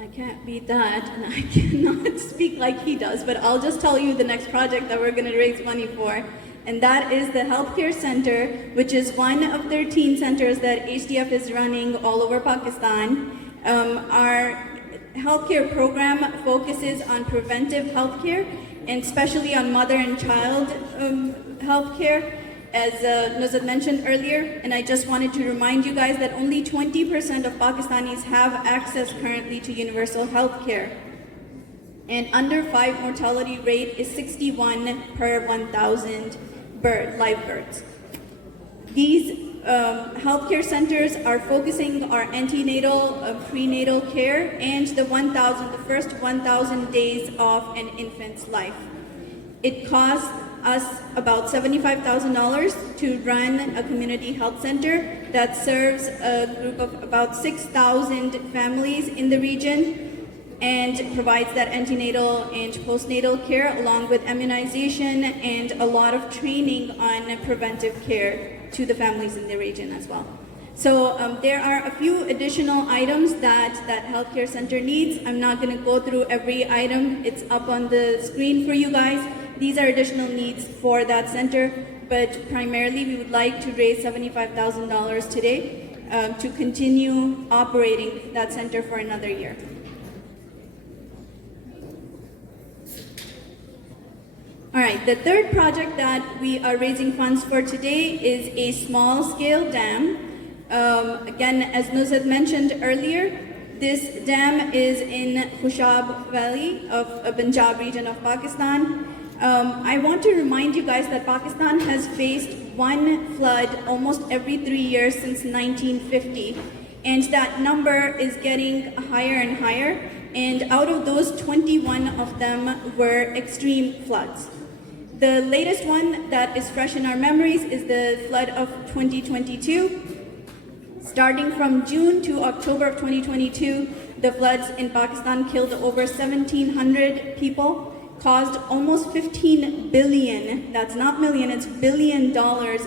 I can't beat that, and I cannot speak like he does, but I'll just tell you the next project that we're going to raise money for. And that is the Healthcare Center, which is one of 13 centers that HDF is running all over Pakistan. Our healthcare program focuses on preventive healthcare, and especially on mother and child healthcare, as Nusrat mentioned earlier. And I just wanted to remind you guys that only 20% of Pakistanis have access currently to universal healthcare. And under 5 mortality rate is 61 per 1,000 live births. These healthcare centers are focusing our antenatal, prenatal care, and the first 1,000 days of an infant's life. It costs us about $75,000 to run a community health center that serves a group of about 6,000 families in the region, and provides that antenatal and postnatal care along with immunization and a lot of training on preventive care to the families in the region as well. So there are a few additional items that healthcare center needs. I'm not going to go through every item. It's up on the screen for you guys. These are additional needs for that center, but primarily we would like to raise $75,000 today to continue operating that center for another year. All right, the third project that we are raising funds for today is a small-scale dam. Again, as Nusrat mentioned earlier, this dam is in Khushab Valley of Punjab region of Pakistan. I want to remind you guys that Pakistan has faced one flood almost every 3 years since 1950, and that number is getting higher and higher, and out of those, 21 of them were extreme floods. The latest one that is fresh in our memories is the flood of 2022. Starting from June to October of 2022, the floods in Pakistan killed over 1,700 people caused almost 15 billion, that's not million, it's $1 billion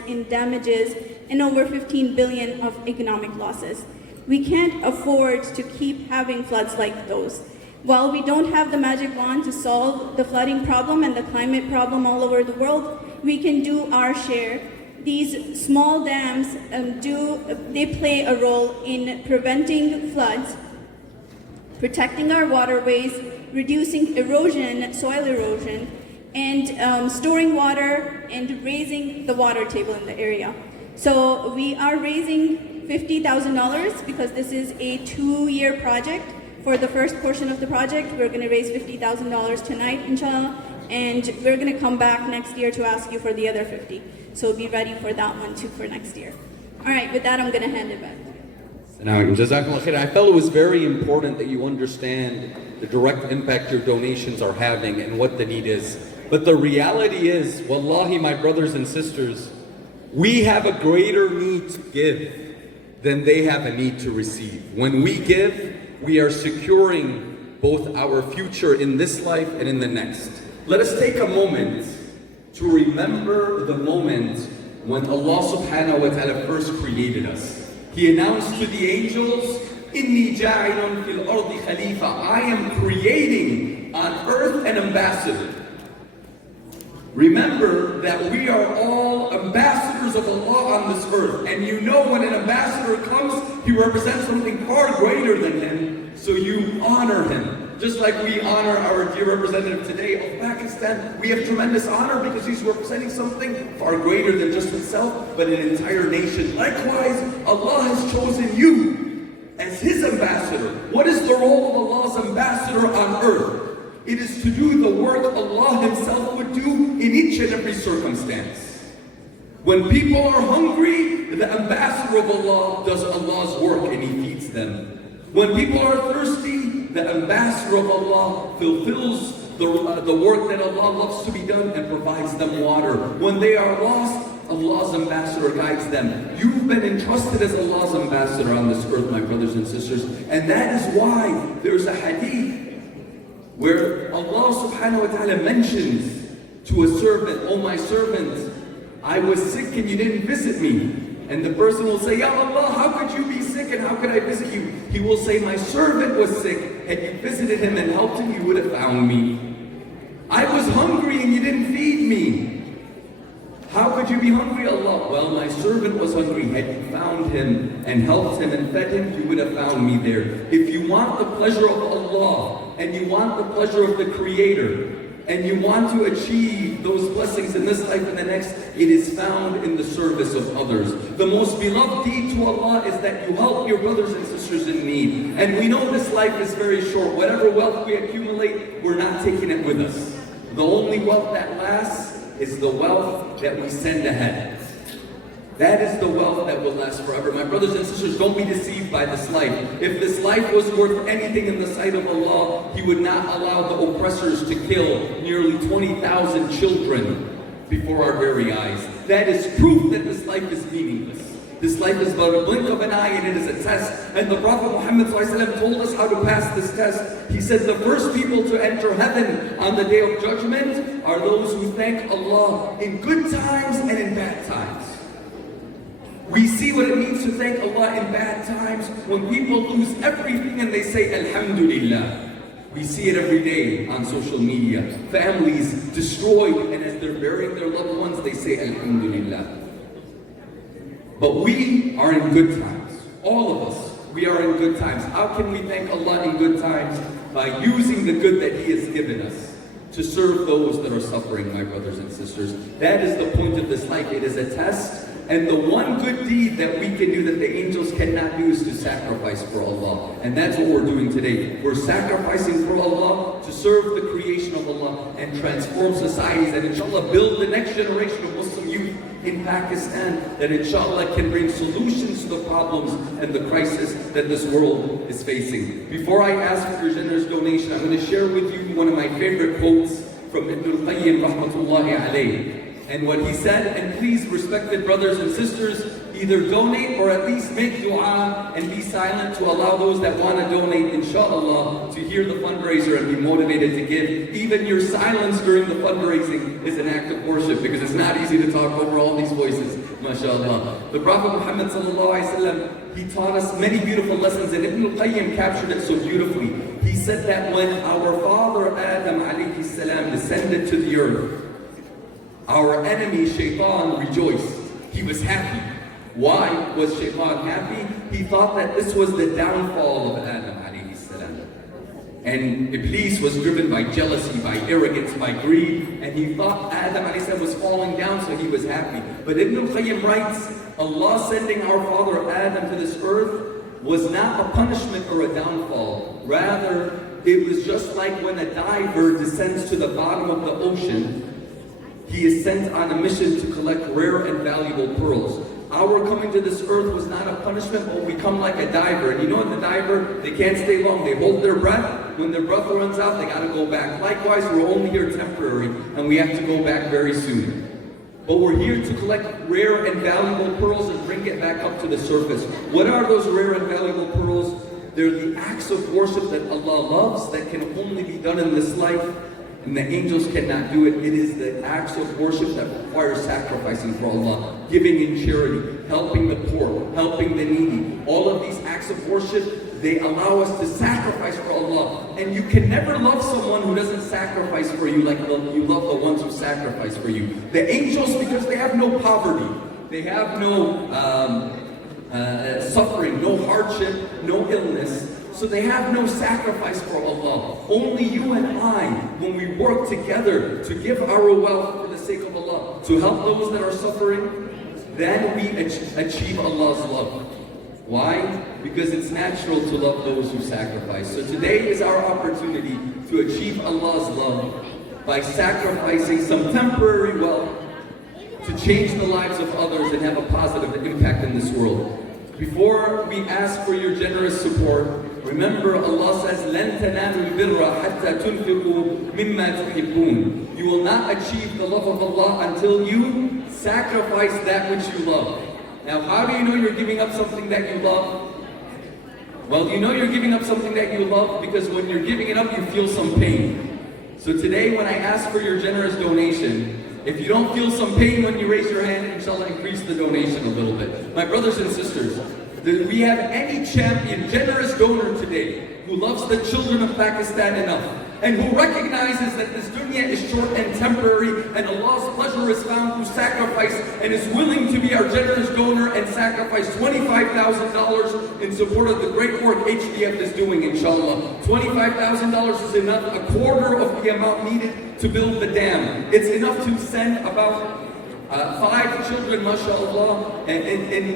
in damages and over 15 billion of economic losses. We can't afford to keep having floods like those. While we don't have the magic wand to solve the flooding problem and the climate problem all over the world, we can do our share. These small dams they play a role in preventing floods, protecting our waterways, reducing erosion, soil erosion, and storing water and raising the water table in the area. So we are raising $50,000 because this is a 2-year project. For the first portion of the project, we're going to raise $50,000 tonight, inshallah, and we're going to come back next year to ask you for the other 50. So be ready for that one too for next year. All right, with that, I'm going to hand it back. Jazakallah khair. I felt it was very important that you understand the direct impact your donations are having and what the need is. But the reality is, wallahi, my brothers and sisters, we have a greater need to give than they have a need to receive. When we give, we are securing both our future in this life and in the next. Let us take a moment to remember the moment when Allah subhanahu wa ta'ala first created us. He announced to the angels, Inni ja'ilun fil ardi khalifa. I am creating on earth an ambassador. Remember that we are all ambassadors of Allah on this earth. And you know when an ambassador comes, he represents something far greater than him. So you honor him. Just like we honor our dear representative today of Pakistan, we have tremendous honor because he's representing something far greater than just himself, but an entire nation. Likewise, Allah has chosen you as his ambassador. What is the role of Allah's ambassador on earth? It is to do the work Allah himself would do in each and every circumstance. When people are hungry, the ambassador of Allah does Allah's work and he feeds them. When people are thirsty, the ambassador of Allah fulfills the work that Allah loves to be done and provides them water. When they are lost, Allah's ambassador guides them. You've been entrusted as Allah's ambassador on this earth, my brothers and sisters. And that is why there's a hadith where Allah subhanahu wa ta'ala mentions to a servant, oh my servant, I was sick and you didn't visit me. And the person will say, Ya Allah, how could you be sick and how could I visit you? He will say, my servant was sick. Had you visited him and helped him, you would have found me. I was hungry and you didn't feed me. How could you be hungry, Allah? Well, my servant was hungry. Had you found him and helped him and fed him, you would have found me there. If you want the pleasure of Allah and you want the pleasure of the Creator, and you want to achieve those blessings in this life and the next, it is found in the service of others. The most beloved deed to Allah is that you help your brothers and sisters in need. And we know this life is very short. Whatever wealth we accumulate, we're not taking it with us. The only wealth that lasts is the wealth that we send ahead. That is the wealth that will last forever. My brothers and sisters, don't be deceived by this life. If this life was worth anything in the sight of Allah, He would not allow the oppressors to kill nearly 20,000 children before our very eyes. That is proof that this life is meaningless. This life is but a blink of an eye and it is a test. And the Prophet Muhammad ﷺ told us how to pass this test. He said the first people to enter heaven on the day of judgment are those who thank Allah in good times and in bad times. We see what it means to thank Allah in bad times when people lose everything and they say Alhamdulillah. We see it every day on social media. Families destroyed, and as they're burying their loved ones, they say Alhamdulillah. But we are in good times. All of us, we are in good times. How can we thank Allah in good times? By using the good that He has given us to serve those that are suffering, my brothers and sisters. That is the point of this life. It is a test. And the one good deed that we can do that the angels cannot do is to sacrifice for Allah. And that's what we're doing today. We're sacrificing for Allah to serve the creation of Allah and transform societies and inshallah build the next generation of Muslim youth in Pakistan that inshallah can bring solutions to the problems and the crisis that this world is facing. Before I ask for your generous donation, I'm going to share with you one of my favorite quotes from Ibn al-Qayyim rahmatullahi alayhi. And what he said, and please, respected brothers and sisters, either donate or at least make dua and be silent to allow those that want to donate, inshallah, to hear the fundraiser and be motivated to give. Even your silence during the fundraising is an act of worship, because it's not easy to talk over all these voices, mashallah. The Prophet Muhammad sallallahu alaihi wasallam, he taught us many beautiful lessons, and Ibn al-Qayyim captured it so beautifully. He said that when our father Adam alayhi salam descended to the earth, our enemy Shaitan rejoiced. He was happy. Why was Shaitan happy? He thought that this was the downfall of Adam alayhi salam. And Iblis was driven by jealousy, by arrogance, by greed, and he thought Adam alayhi salam was falling down, so he was happy. But Ibn al-Qayyim writes, Allah sending our father Adam to this earth was not a punishment or a downfall. Rather, it was just like when a diver descends to the bottom of the ocean. He is sent on a mission to collect rare and valuable pearls. Our coming to this earth was not a punishment, but we come like a diver. And you know what, the diver, they can't stay long. They hold their breath. When their breath runs out, they got to go back. Likewise, we're only here temporary, and we have to go back very soon. But we're here to collect rare and valuable pearls and bring it back up to the surface. What are those rare and valuable pearls? They're the acts of worship that Allah loves, that can only be done in this life, and the angels cannot do it. It is the acts of worship that require sacrificing for Allah, giving in charity, helping the poor, helping the needy. All of these acts of worship, they allow us to sacrifice for Allah. And you can never love someone who doesn't sacrifice for you like you love the ones who sacrifice for you. The angels, because they have no poverty, they have no suffering, no hardship, no illness. So they have no sacrifice for Allah. Only you and I, when we work together to give our wealth for the sake of Allah, to help those that are suffering, then we achieve Allah's love. Why? Because it's natural to love those who sacrifice. So today is our opportunity to achieve Allah's love by sacrificing some temporary wealth to change the lives of others and have a positive impact in this world. Before we ask for your generous support, remember Allah says, لَن تَنَالُوا الْبِرَّ حَتَّى تُنْفِقُوا مِمَّا تُحِبُّونَ. You will not achieve the love of Allah until you sacrifice that which you love. Now, how do you know you're giving up something that you love? Well, you know you're giving up something that you love because when you're giving it up, you feel some pain. So today, when I ask for your generous donation, if you don't feel some pain when you raise your hand, inshallah, increase the donation a little bit. My brothers and sisters, do we have any champion, generous donor today who loves the children of Pakistan enough and who recognizes that this dunya is short and temporary and Allah's pleasure is found through sacrifice and is willing to be our generous donor and sacrifice $25,000 in support of the great work HDF is doing, inshallah. $25,000 is enough, a quarter of the amount needed to build the dam. It's enough to send about 5 children, mashallah, in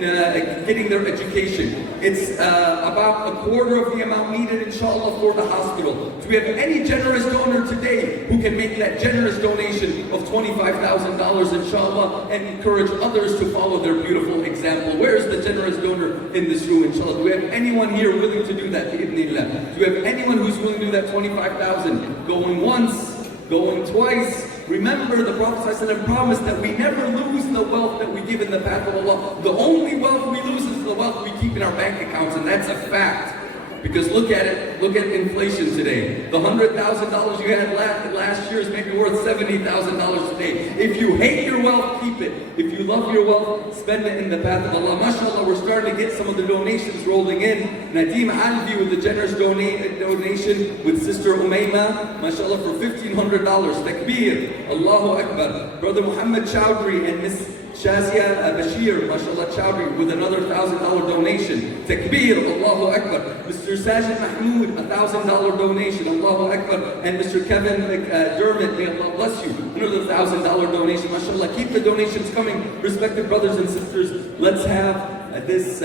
getting their education. It's about a quarter of the amount needed, inshallah, for the hospital. Do we have any generous donor today who can make that generous donation of $25,000, inshallah, and encourage others to follow their beautiful example? Where is the generous donor in this room, inshallah? Do we have anyone here willing to do that, bi'idhnillah? Do we have anyone who's willing to do that $25,000? Going once, going twice. Remember, the Prophet ﷺ promised that we never lose the wealth that we give in the path of Allah. The only wealth we lose is the wealth we keep in our bank accounts, and that's a fact. Because look at it, look at inflation today. The $100,000 you had last year is maybe worth $70,000 today. If you hate your wealth, keep it. If you love your wealth, spend it in the path of Allah. MashaAllah, we're starting to get some of the donations rolling in. Nadeem Alvi with the generous donation with Sister Umayma, MashaAllah, for $1,500. Takbir, Allahu Akbar. Brother Muhammad Chowdhury and Miss Shazia Bashir, mashallah, Chowdhury, with another $1,000 donation. Takbir, Allahu Akbar. Mr. Sajid Mahmood, $1,000 donation, Allahu Akbar. And Mr. Kevin Dermot, may Allah bless you, another $1,000 donation, mashallah. Keep the donations coming, respected brothers and sisters. Let's have this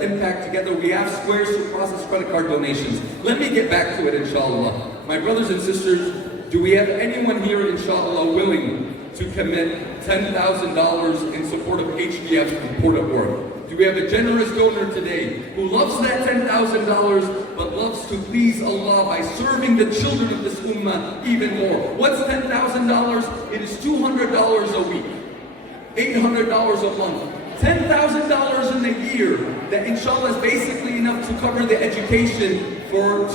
impact together. We have squares to process credit card donations. Let me get back to it, inshallah. My brothers and sisters, do we have anyone here, inshallah, willing to commit $10,000 in support of HDF's important work? Do we have a generous donor today who loves that $10,000 but loves to please Allah by serving the children of this ummah even more? What's $10,000? It is $200 a week. $800 a month, $10,000 in a year, that inshallah is basically enough to cover the education for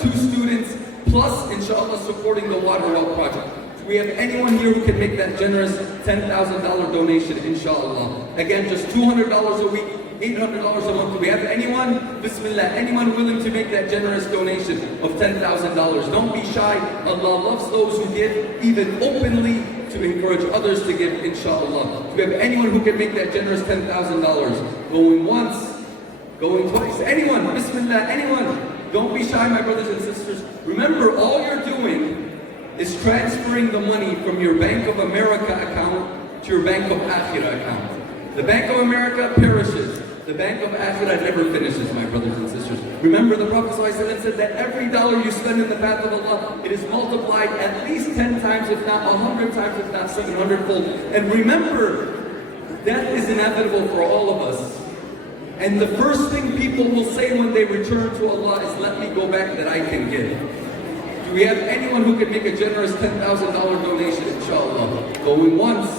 two students, plus inshallah supporting the water well project. Do we have anyone here who can make that generous $10,000 donation, inshallah? Again, just $200 a week, $800 a month. Do we have anyone? Bismillah. Anyone willing to make that generous donation of $10,000? Don't be shy. Allah loves those who give, even openly, to encourage others to give, inshallah. Do we have anyone who can make that generous $10,000? Going once, going twice. Anyone? Bismillah. Anyone? Don't be shy, my brothers and sisters. Remember, all you're doing is transferring the money from your Bank of America account to your Bank of Akhirah account. The Bank of America perishes. The Bank of Akhirah never finishes, my brothers and sisters. Remember, the Prophet ﷺ said that every dollar you spend in the path of Allah, it is multiplied at least 10 times, if not 100 times, if not 700-fold. And remember, death is inevitable for all of us. And the first thing people will say when they return to Allah is, let me go back that I can give. Do we have anyone who can make a generous $10,000 donation, inshallah? Going once,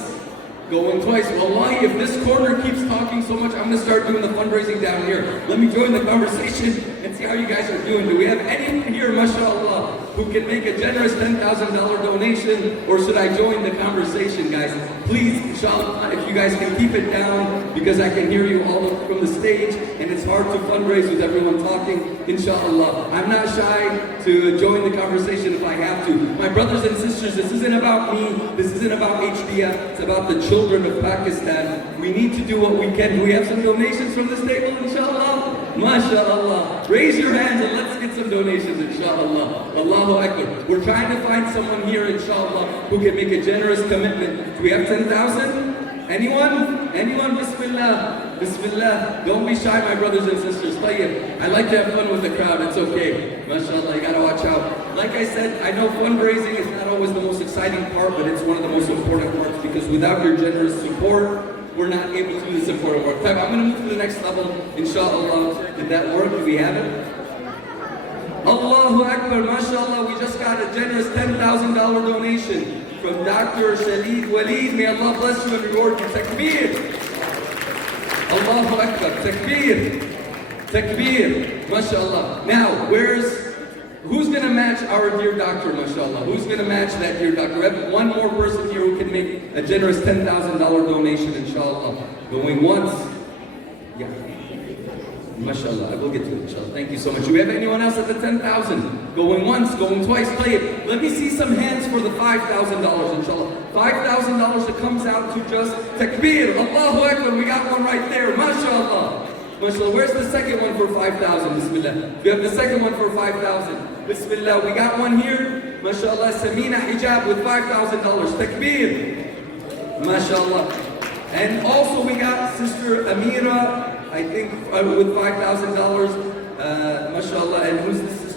going twice. Wallahi, if this corner keeps talking so much, I'm going to start doing the fundraising down here. Let me join the conversation and see how you guys are doing. Do we have anyone here, mashallah, who can make a generous $10,000 donation? Or should I join the conversation, guys? Please, inshallah, if you guys can keep it down, because I can hear you all from the stage, and it's hard to fundraise with everyone talking, inshallah. I'm not shy to join the conversation if I have to. My brothers and sisters, this isn't about me, this isn't about HDF, it's about the children of Pakistan. We need to do what we can. Do we have some donations from this table, inshallah? MashaAllah. Raise your hands and let's get some donations, inshallah. Allahu Akbar. We're trying to find someone here, inshallah, who can make a generous commitment. Do we have 10,000? Anyone? Anyone? Bismillah. Bismillah. Don't be shy, my brothers and sisters. Tayyib. I like to have fun with the crowd. It's okay. MashaAllah, you gotta watch out. Like I said, I know fundraising is not always the most exciting part, but it's one of the most important parts, because without your generous support, we're not able to do this important work. I'm going to move to the next level, inshallah. Did that work? Do we have it? Allahu Akbar, mashallah. We just got a generous $10,000 donation from Dr. Shalid Waleed. May Allah bless you and reward you. Takbir. Allahu Akbar. Takbir. Takbir. Mashallah. Now, who's going to match our dear doctor, mashallah? Who's going to match that dear doctor? We have one more person here who can make a generous $10,000 donation, inshallah. Going once? Yeah. Mashallah. I will get to it, inshallah. Thank you so much. Do we have anyone else at the 10,000? Going once, going twice, play it. Let me see some hands for the $5,000, inshallah. $5,000 that comes out to just takbir. Allahu Akbar. We got one right there. Mashallah. Mashallah. Where's the second one for 5,000? Bismillah. We have the second one for 5,000. Bismillah. We got one here. Mashallah. Samina Hijab with $5,000. Takbir. Mashallah. And also we got Sister Amira, I think, with $5,000. Mashallah. And who's this sister?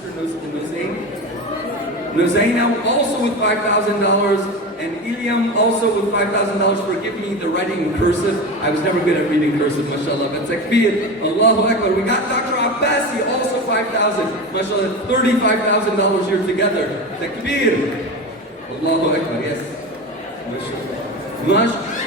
Nuzaina also with $5,000. And Ilyam also with $5,000. Forgive me the writing in cursive. I was never good at reading cursive, mashallah. But takbir, Allahu Akbar. We got Dr. Abbasi, also $5,000. Mashallah, $35,000 here together. Takbir. Allahu Akbar, yes. Mashallah.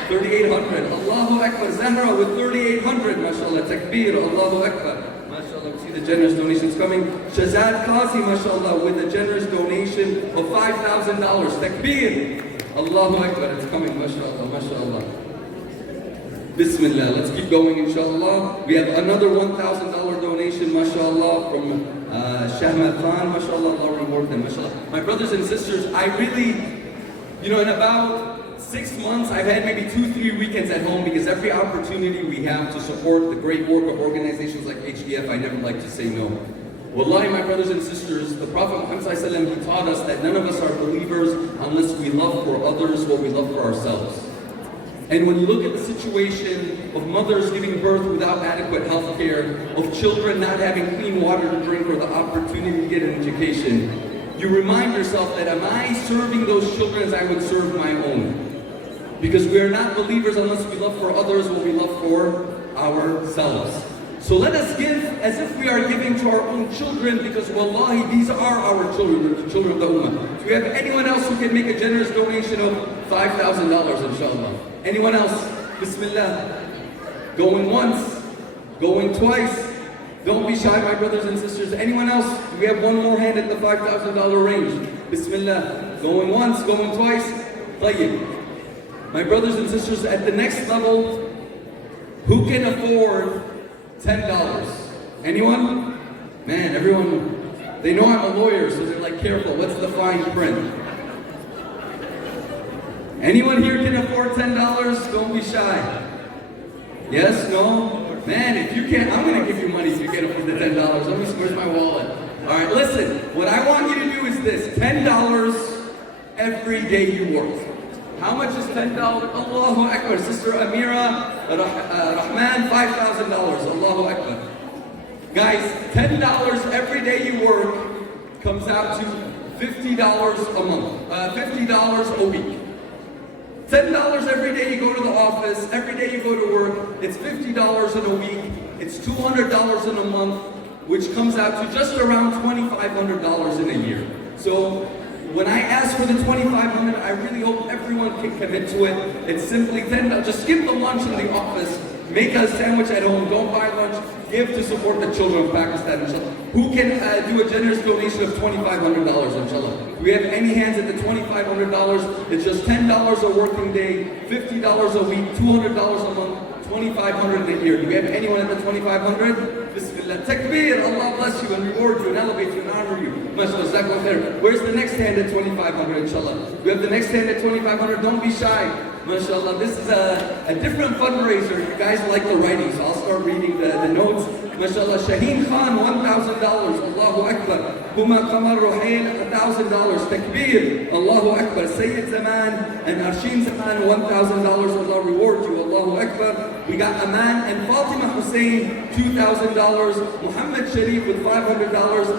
3,800. Allahu Akbar. Zahra with 3,800. Mashallah. Takbir. Allahu Akbar. MashaAllah, we see the generous donations coming. Shazad Qazi, mashallah, with a generous donation of $5,000. Takbir. Allahu Akbar, it's coming, mashallah, mashallah. Bismillah, let's keep going, inshallah. We have another $1,000 donation, mashallah, from Shahmad Khan, mashallah, Allah reward them, mashallah. My brothers and sisters, I really, in about 6 months, I've had maybe 2-3 weekends at home, because every opportunity we have to support the great work of organizations like HDF, I never like to say no. Wallahi, my brothers and sisters, the Prophet Muhammad ﷺ, he taught us that none of us are believers unless we love for others what we love for ourselves. And when you look at the situation of mothers giving birth without adequate health care, of children not having clean water to drink or the opportunity to get an education, you remind yourself that, am I serving those children as I would serve my own? Because we are not believers unless we love for others what we love for ourselves. So let us give as if we are giving to our own children, because wallahi, these are our children, the children of the Ummah. Do we have anyone else who can make a generous donation of $5,000, inshallah? Anyone else? Bismillah. Going once, going twice. Don't be shy, my brothers and sisters. Anyone else? We have one more hand at the $5,000 range. Bismillah. Going once, going twice. Tayyib. My brothers and sisters, at the next level, who can afford $10? Anyone? Man, everyone, they know I'm a lawyer, so they're like, careful, what's the fine print? Anyone here can afford $10? Don't be shy. Yes? No? Man, if you can't, I'm going to give you money if you can't afford the $10. Let me see, where's my wallet? All right, listen. What I want you to do is this. $10 every day you work. How much is $10? Allahu Akbar. Sister Amira Rahman, $5,000. Allahu Akbar. Guys, $10 every day you work comes out to $50 a month. $50 a week. $10 every day you go to the office, every day you go to work, it's $50 in a week, it's $200 in a month, which comes out to just around $2,500 in a year. So when I ask for the $2,500, I really hope everyone can commit to it. It's simply $10. Just skip the lunch in the office, make a sandwich at home, don't buy lunch, give to support the children of Pakistan, inshallah. Who can do a generous donation of $2,500, inshallah? Do we have any hands at the $2,500? It's just $10 a working day, $50 a week, $200 a month, $2,500 in a year. Do we have anyone at the $2,500? Bismillah. Takbir. Allah bless you and reward you and elevate you and honor you. MashaAllah. Jazakallah khair. Where's the next hand at $2,500, inshallah? We have the next hand at $2,500. Don't be shy. MashaAllah. This is a different fundraiser. You guys like the writing, so I'll start reading the notes. MashaAllah. Shaheen Khan, $1,000. Allahu Akbar. Huma Qamar Ruhail, $1,000. Takbir. Allahu Akbar. Sayyid Zaman and Arshin Zaman, $1,000. Allah reward you. Allahu Akbar. We got Aman and Fatima Hussein, $2,000. Muhammad Sharif with $500.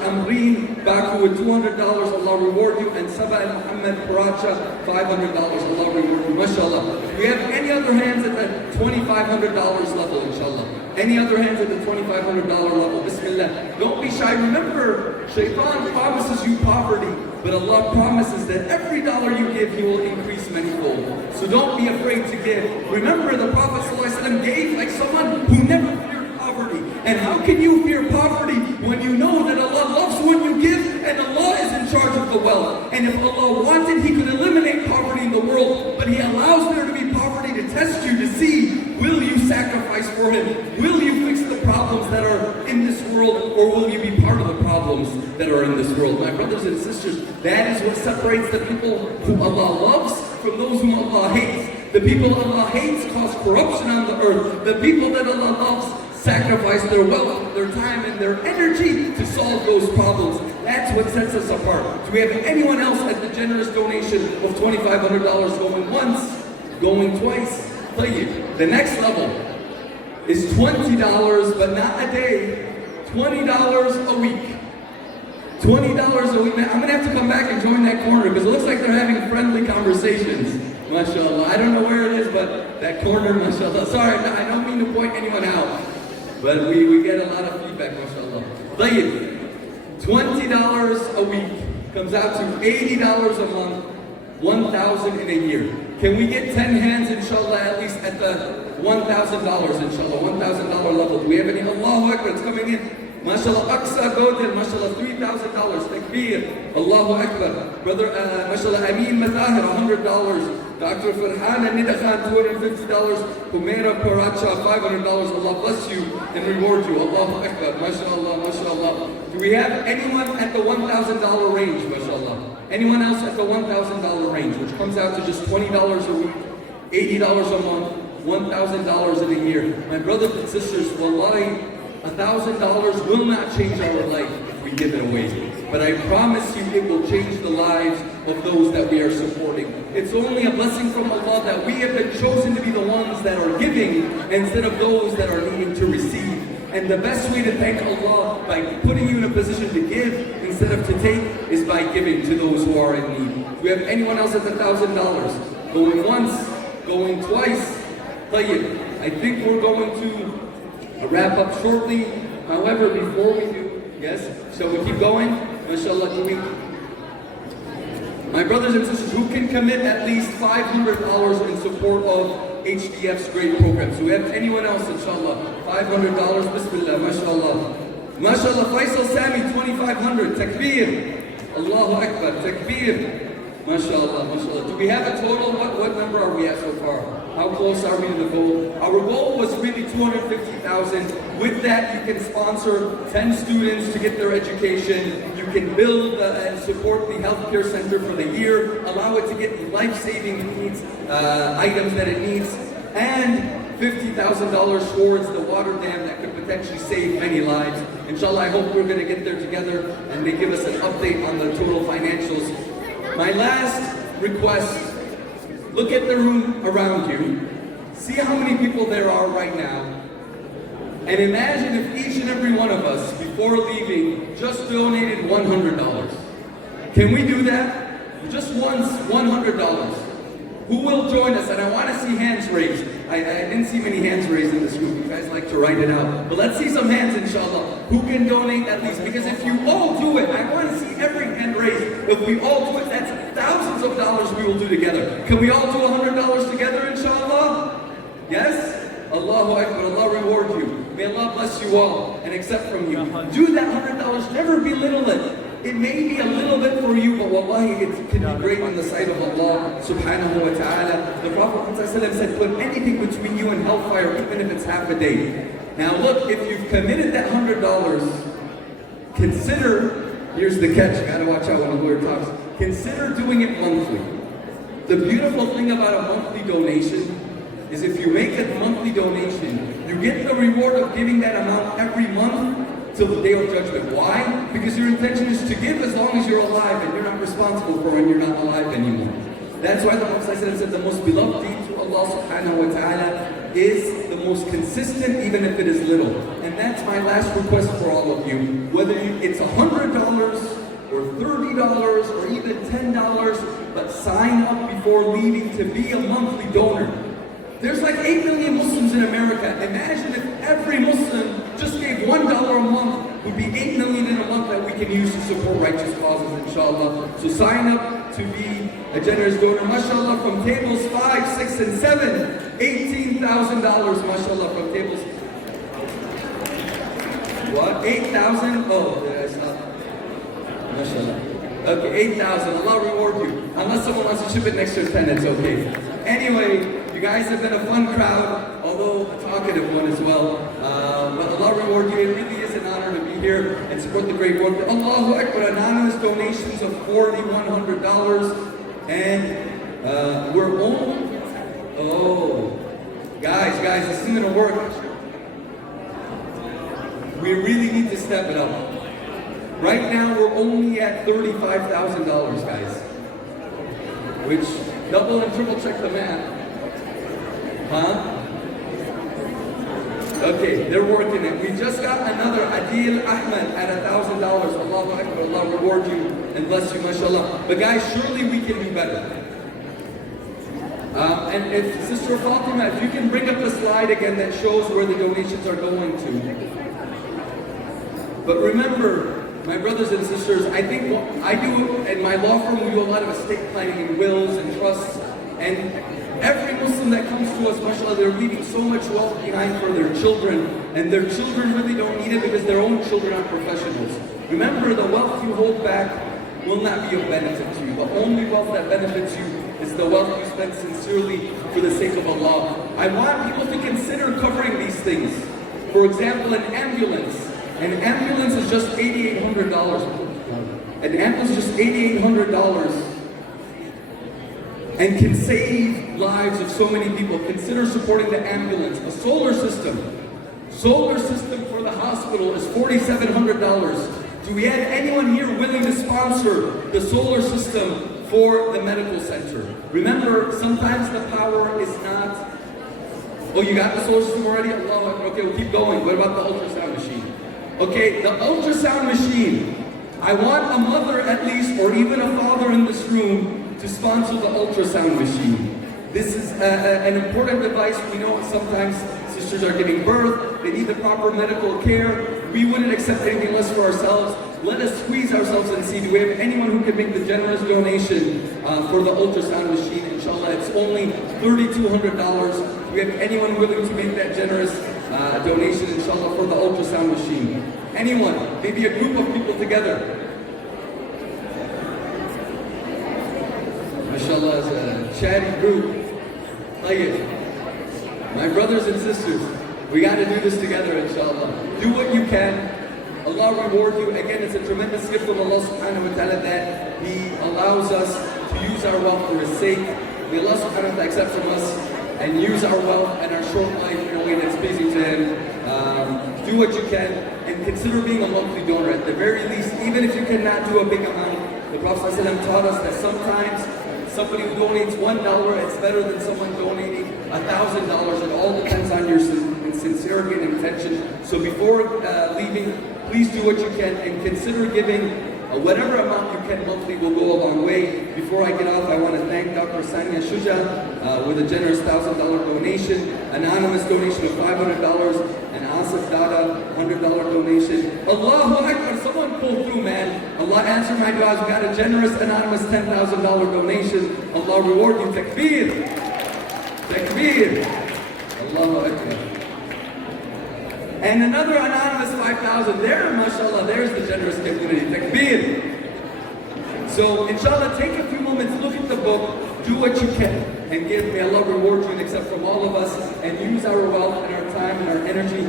Amreen Baku with $200. Allah reward you. And Saba and Muhammad Paracha, $500. Allah reward you. MashaAllah. Do we have any other hands at the $2,500 level, inshallah? Any other hands at the $2,500 level? Bismillah. Don't be shy. Remember, Shaitan promises you poverty, but Allah promises that every dollar you give, He will increase manyfold. So don't be afraid to give. Remember, the Prophet ﷺ gave like someone who never feared poverty. And how can you fear poverty when you know that Allah loves when you give and Allah is in charge of the wealth? And if Allah wanted, He could eliminate poverty in the world, but He allows there to be poverty to test you, to see, will you sacrifice for Him? Will you fix the problems that are in this world, or will you be part of the problems that are in this world? My brothers and sisters, that is what separates the people who Allah loves from those whom Allah hates. The people Allah hates cause corruption on the earth. The people that Allah loves sacrifice their wealth, their time, and their energy to solve those problems. That's what sets us apart. Do we have anyone else at the generous donation of $2,500 going once, going twice? The next level is $20, but not a day, $20 a week. $20 a week. Now, I'm going to have to come back and join that corner because it looks like they're having friendly conversations. MashaAllah. I don't know where it is, but that corner, MashaAllah. Sorry, I don't mean to point anyone out, but we get a lot of feedback, MashaAllah. $20 a week comes out to $80 a month, $1,000 in a year. Can we get 10 hands, inshallah, at least at the $1,000, inshallah, $1,000 level? Do we have any? Allahu Akbar, it's coming in. MashaAllah, Aqsa Godel, MashaAllah, $3,000. Takbir. Allahu Akbar. Brother, MashaAllah, Amin Matahir, $100. Dr. Farhana Nidakhan, $250. Humaira Paracha, $500. Allah bless you and reward you. Allahu Akbar. MashaAllah, MashaAllah. Do we have anyone at the $1,000 range, MashaAllah? Anyone else at the $1,000 range, which comes out to just $20 a week, $80 a month, $1,000 in a year? My brothers and sisters, wallahi, $1,000 will not change our life if we give it away. But I promise you it will change the lives of those that we are supporting. It's only a blessing from Allah that we have been chosen to be the ones that are giving instead of those that are needing to receive. And the best way to thank Allah by putting you in a position to give instead of to take is by giving to those who are in need. Do we have anyone else at the $1,000? Going once, going twice. Tayyib. I think we're going to wrap up shortly. However, before we do, yes, so we keep going. MashaAllah, can we? My brothers and sisters, who can commit at least $500 in support of HDF's great program? So we have anyone else, inshallah? $500, Bismillah, MashaAllah. MashaAllah, Faisal Sami, $2,500, Takbir. Allahu Akbar, Takbir. MashaAllah, MashaAllah. Do we have a total? What number are we at so far? How close are we to the goal? Our goal was really 250,000. With that, you can sponsor 10 students to get their education. You can build and support the healthcare center for the year. Allow it to get life-saving needs, items that it needs, and $50,000 towards the water dam that could potentially save many lives. Inshallah, I hope we're going to get there together and they give us an update on the total financials. My last request, look at the room around you, see how many people there are right now, and imagine if each and every one of us, before leaving, just donated $100. Can we do that? Just once, $100. Who will join us? And I want to see hands raised. I didn't see many hands raised in this room. You guys like to write it out. But let's see some hands, inshallah. Who can donate at least? Because if you all do it, I want to see every hand raised. If we all do it, that's thousands of dollars we will do together. Can we all do $100 together, inshallah? Yes? Allahu Akbar, Allah reward you. May Allah bless you all and accept from you. Do that $100, never belittle it. It may be a little bit for you, but wallahi, it can be great in the sight of Allah subhanahu wa ta'ala. The Prophet said, put anything between you and hellfire, even if it's half a day. Now look, if you've committed that $100, consider, here's the catch, you gotta watch out when a lawyer talks, consider doing it monthly. The beautiful thing about a monthly donation is if you make a monthly donation, you get the reward of giving that amount every month till the day of judgment. Why? Because your intention is to give as long as you're alive, and you're not responsible for when you're not alive anymore. That's why the Prophet said the most beloved deed to Allah subhanahu wa ta'ala is the most consistent, even if it is little. And that's my last request for all of you. Whether it's $100 or $30 or even $10, but sign up before leaving to be a monthly donor. There's like 8 million Muslims in America. Imagine if every Muslim just gave $1 a month, would be 8 million in a month that we can use to support righteous causes, inshallah. So sign up to be a generous donor. MashaAllah, from tables 5, 6, and 7, $18,000, MashaAllah, from tables. What? 8,000? Oh, did I stop? MashaAllah. Okay, 8,000. Allah reward you. Unless someone wants to chip it next to 10, it's okay. Anyway, you guys have been a fun crowd, although a talkative one as well. But Allah reward you. It really is an honor to be here and support the great work. Allahu Akbar, anonymous donations of $4,100. And we're only, guys, this isn't gonna work. We really need to step it up. Right now, we're only at $35,000, guys. Which, double and triple check the math. Huh? Okay, they're working it. We just got another Adil Ahmed at $1,000. Allahu Akbar, Allah reward you and bless you, mashallah. But guys, surely we can do better. And if Sister Fatima, if you can bring up the slide again that shows where the donations are going to. But remember, my brothers and sisters, I think what I do in my law firm, we do a lot of estate planning and wills and trusts. And every Muslim that comes to us, mashallah, they're leaving so much wealth behind for their children. And their children really don't need it because their own children are professionals. Remember, the wealth you hold back will not be of benefit to you. The only wealth that benefits you is the wealth you spend sincerely for the sake of Allah. I want people to consider covering these things. For example, an ambulance. An ambulance is just $8,800. An ambulance is just $8,800 and can save lives of so many people. Consider supporting the ambulance. A solar system for the hospital is $4,700. Do we have anyone here willing to sponsor the solar system for the medical center? Remember, sometimes the power is not... Oh, you got the solar system already? Okay, we'll keep going. What about the ultrasound machine? Okay, the ultrasound machine. I want a mother at least, or even a father in this room, to sponsor the ultrasound machine. This is an important device. We know sometimes sisters are giving birth, they need the proper medical care. We wouldn't accept anything less for ourselves. Let us squeeze ourselves and see, do we have anyone who can make the generous donation for the ultrasound machine? Inshallah, it's only $3,200. Do we have anyone willing to make that generous donation, inshallah, for the ultrasound machine? Anyone? Maybe a group of people together. MashaAllah, is a chatty group. My brothers and sisters, we got to do this together, inshallah. Do what you can. Allah reward you. Again, it's a tremendous gift from Allah subhanahu wa ta'ala that He allows us to use our wealth for His sake. May Allah subhanahu wa ta'ala accept from us and use our wealth and our short life in a way that's pleasing to Him. Do what you can and consider being a monthly donor. At the very least, even if you cannot do a big amount, the Prophet ﷺ taught us that sometimes somebody who donates $1, it's better than someone donating $1,000. It all depends on your sincerity and intention. So before leaving, please do what you can and consider giving whatever amount you can monthly will go a long way. Before I get off, I want to thank Dr. Sania Shuja with a generous $1,000 donation, anonymous donation of $500, and Asif Dada $100 donation. Allahu Akbar, someone pulled through, man. Allah answered my du'as. We got a generous anonymous $10,000 donation. Allah reward you. Takbir. Takbir. Allahu Akbar. And another anonymous 5,000. There, mashallah, there's the generous community. Takbir. So, inshallah, take a few moments, look at the book, do what you can, and give. May Allah reward you and accept from all of us, and use our wealth and our time and our energy.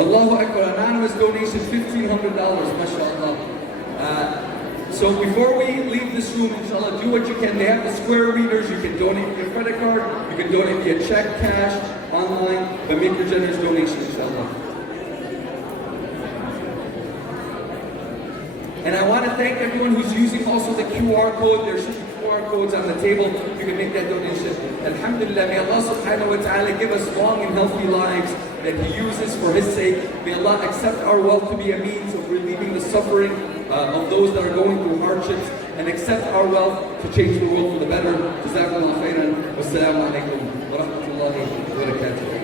Allahu Akbar, anonymous donation, $1,500, mashallah. So before we leave this room, inshallah, do what you can. They have the square readers. You can donate via credit card. You can donate via check, cash, online, but make your generous donation, inshallah. And I want to thank everyone who's using also the QR code. There should be QR codes on the table. You can make that donation. Alhamdulillah, may Allah subhanahu wa ta'ala give us long and healthy lives that He uses for His sake. May Allah accept our wealth to be a means of relieving the suffering of those that are going through hardships, and accept our wealth to change the world for the better. Jazakumullah khairan. Wassalamu alaikum wa rahmatullahi wa barakatuh.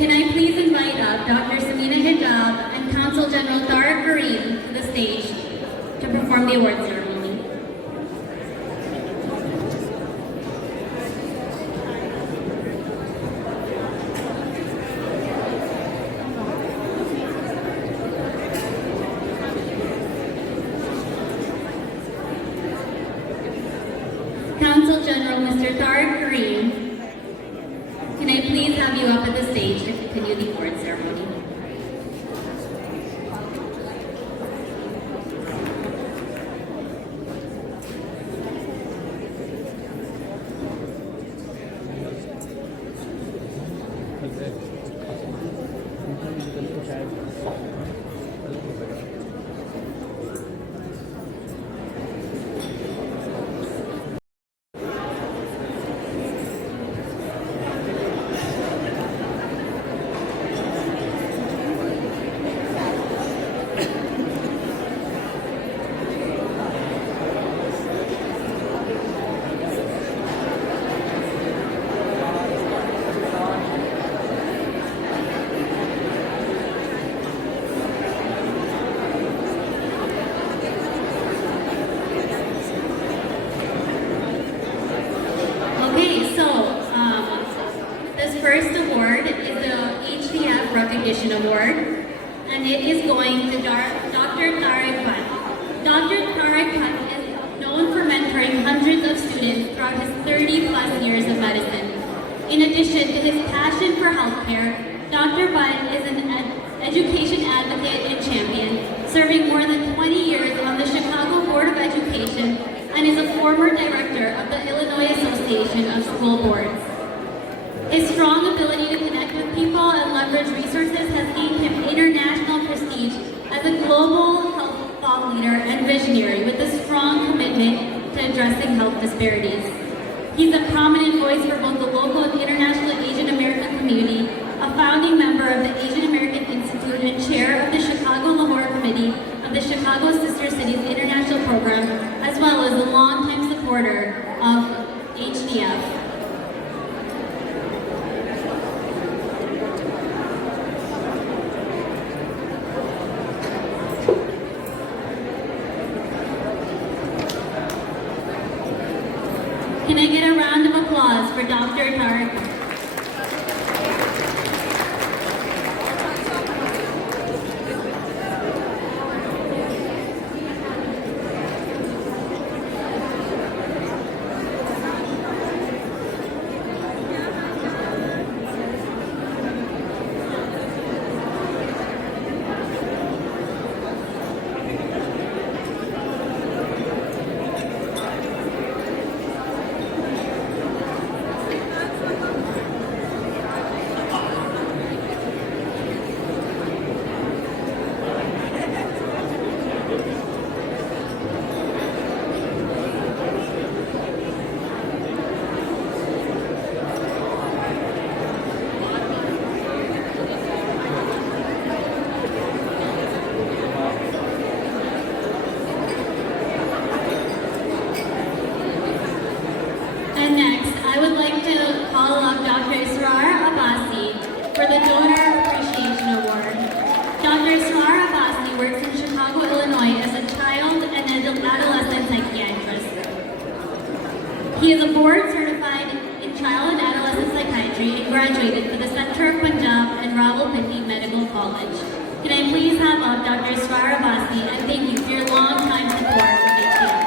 Can I please invite up Dr. Samina Hijab and Consul General Tariq Kareem to the stage to perform the award ceremony. Consul General Mr. Tariq Kareem, can I please have you up at the stage to continue the award ceremony? First award is the HDF Recognition Award, and it is going to Dr. Tariq Khan. Dr. Tariq Khan is known for mentoring hundreds of students throughout his 30+ years of medicine. In addition to his passion for healthcare, Dr. Butt is an education advocate and champion, serving more than 20 years on the Chicago Board of Education, and is a former director of the Illinois Association Association of School Boards. His strong ability to connect with people and leverage resources has gained him international prestige as a global health thought leader and visionary with a strong commitment to addressing health disparities. He's a prominent voice for both the local and international Asian American community, a founding member of the Asian American Institute and chair of the Chicago-Lahore Committee of the Chicago Sister Cities International Program, as well as a longtime supporter of HDF. Can I get a round of applause for Dr. Tarek? And next, I would like to call up Dr. Israr Abbasi for the Donor Appreciation Award. Dr. Israr Abbasi works in Chicago, Illinois as a child and adolescent psychiatrist. He is a board certified in child and adolescent psychiatry and graduated from the Center of Punjab and Rawalpindi Medical College. Can I please have up Dr. Israr Abbasi and thank you for your long-time support of HDF.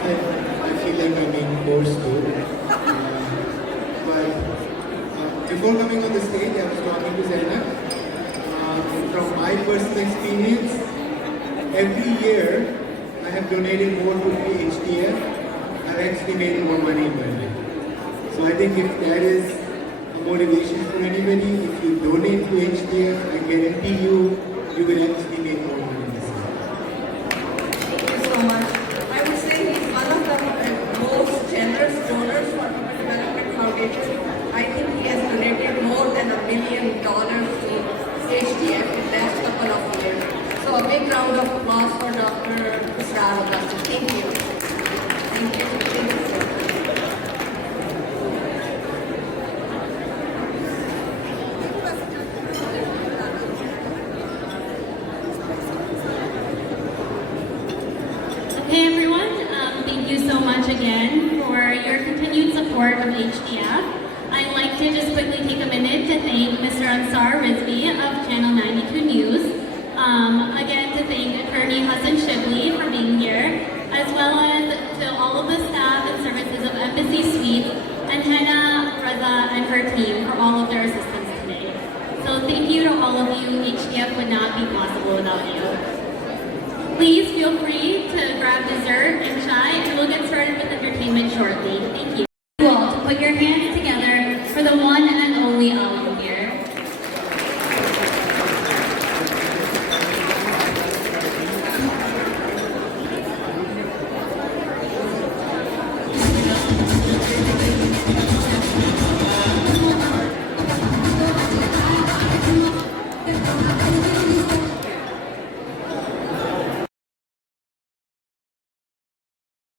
I feel like I'm being forced to. Before coming on the stage, I was talking to Zainab. From my personal experience, every year I have donated more to the HDF. I've actually made more money in my life. So I think if that is a motivation for anybody, if you donate to HDF, I guarantee you, you will actually make more money this year. Thank you so much. I would say he's one of the most generous donors for Human Development Foundation. I think he has donated more than $1 million to HDF in the last couple of years. So a big round of applause for Dr. Israr Abbasi. Thank you. Thank you. Thank you so much. Hey everyone, thank you so much again for your continued support of HDF. I'd like to just quickly take a minute to thank Mr. Ansar Rizvi of Channel 92 News. Again, to thank Attorney Hassan Shibli for being here, as well as to all of the staff and services of Embassy Suites and Hannah, Reza, and her team for all of their assistance today. So thank you to all of you. HDF would not be possible without you. Please feel free to grab dessert and chai, and we'll get started with entertainment shortly. Thank you.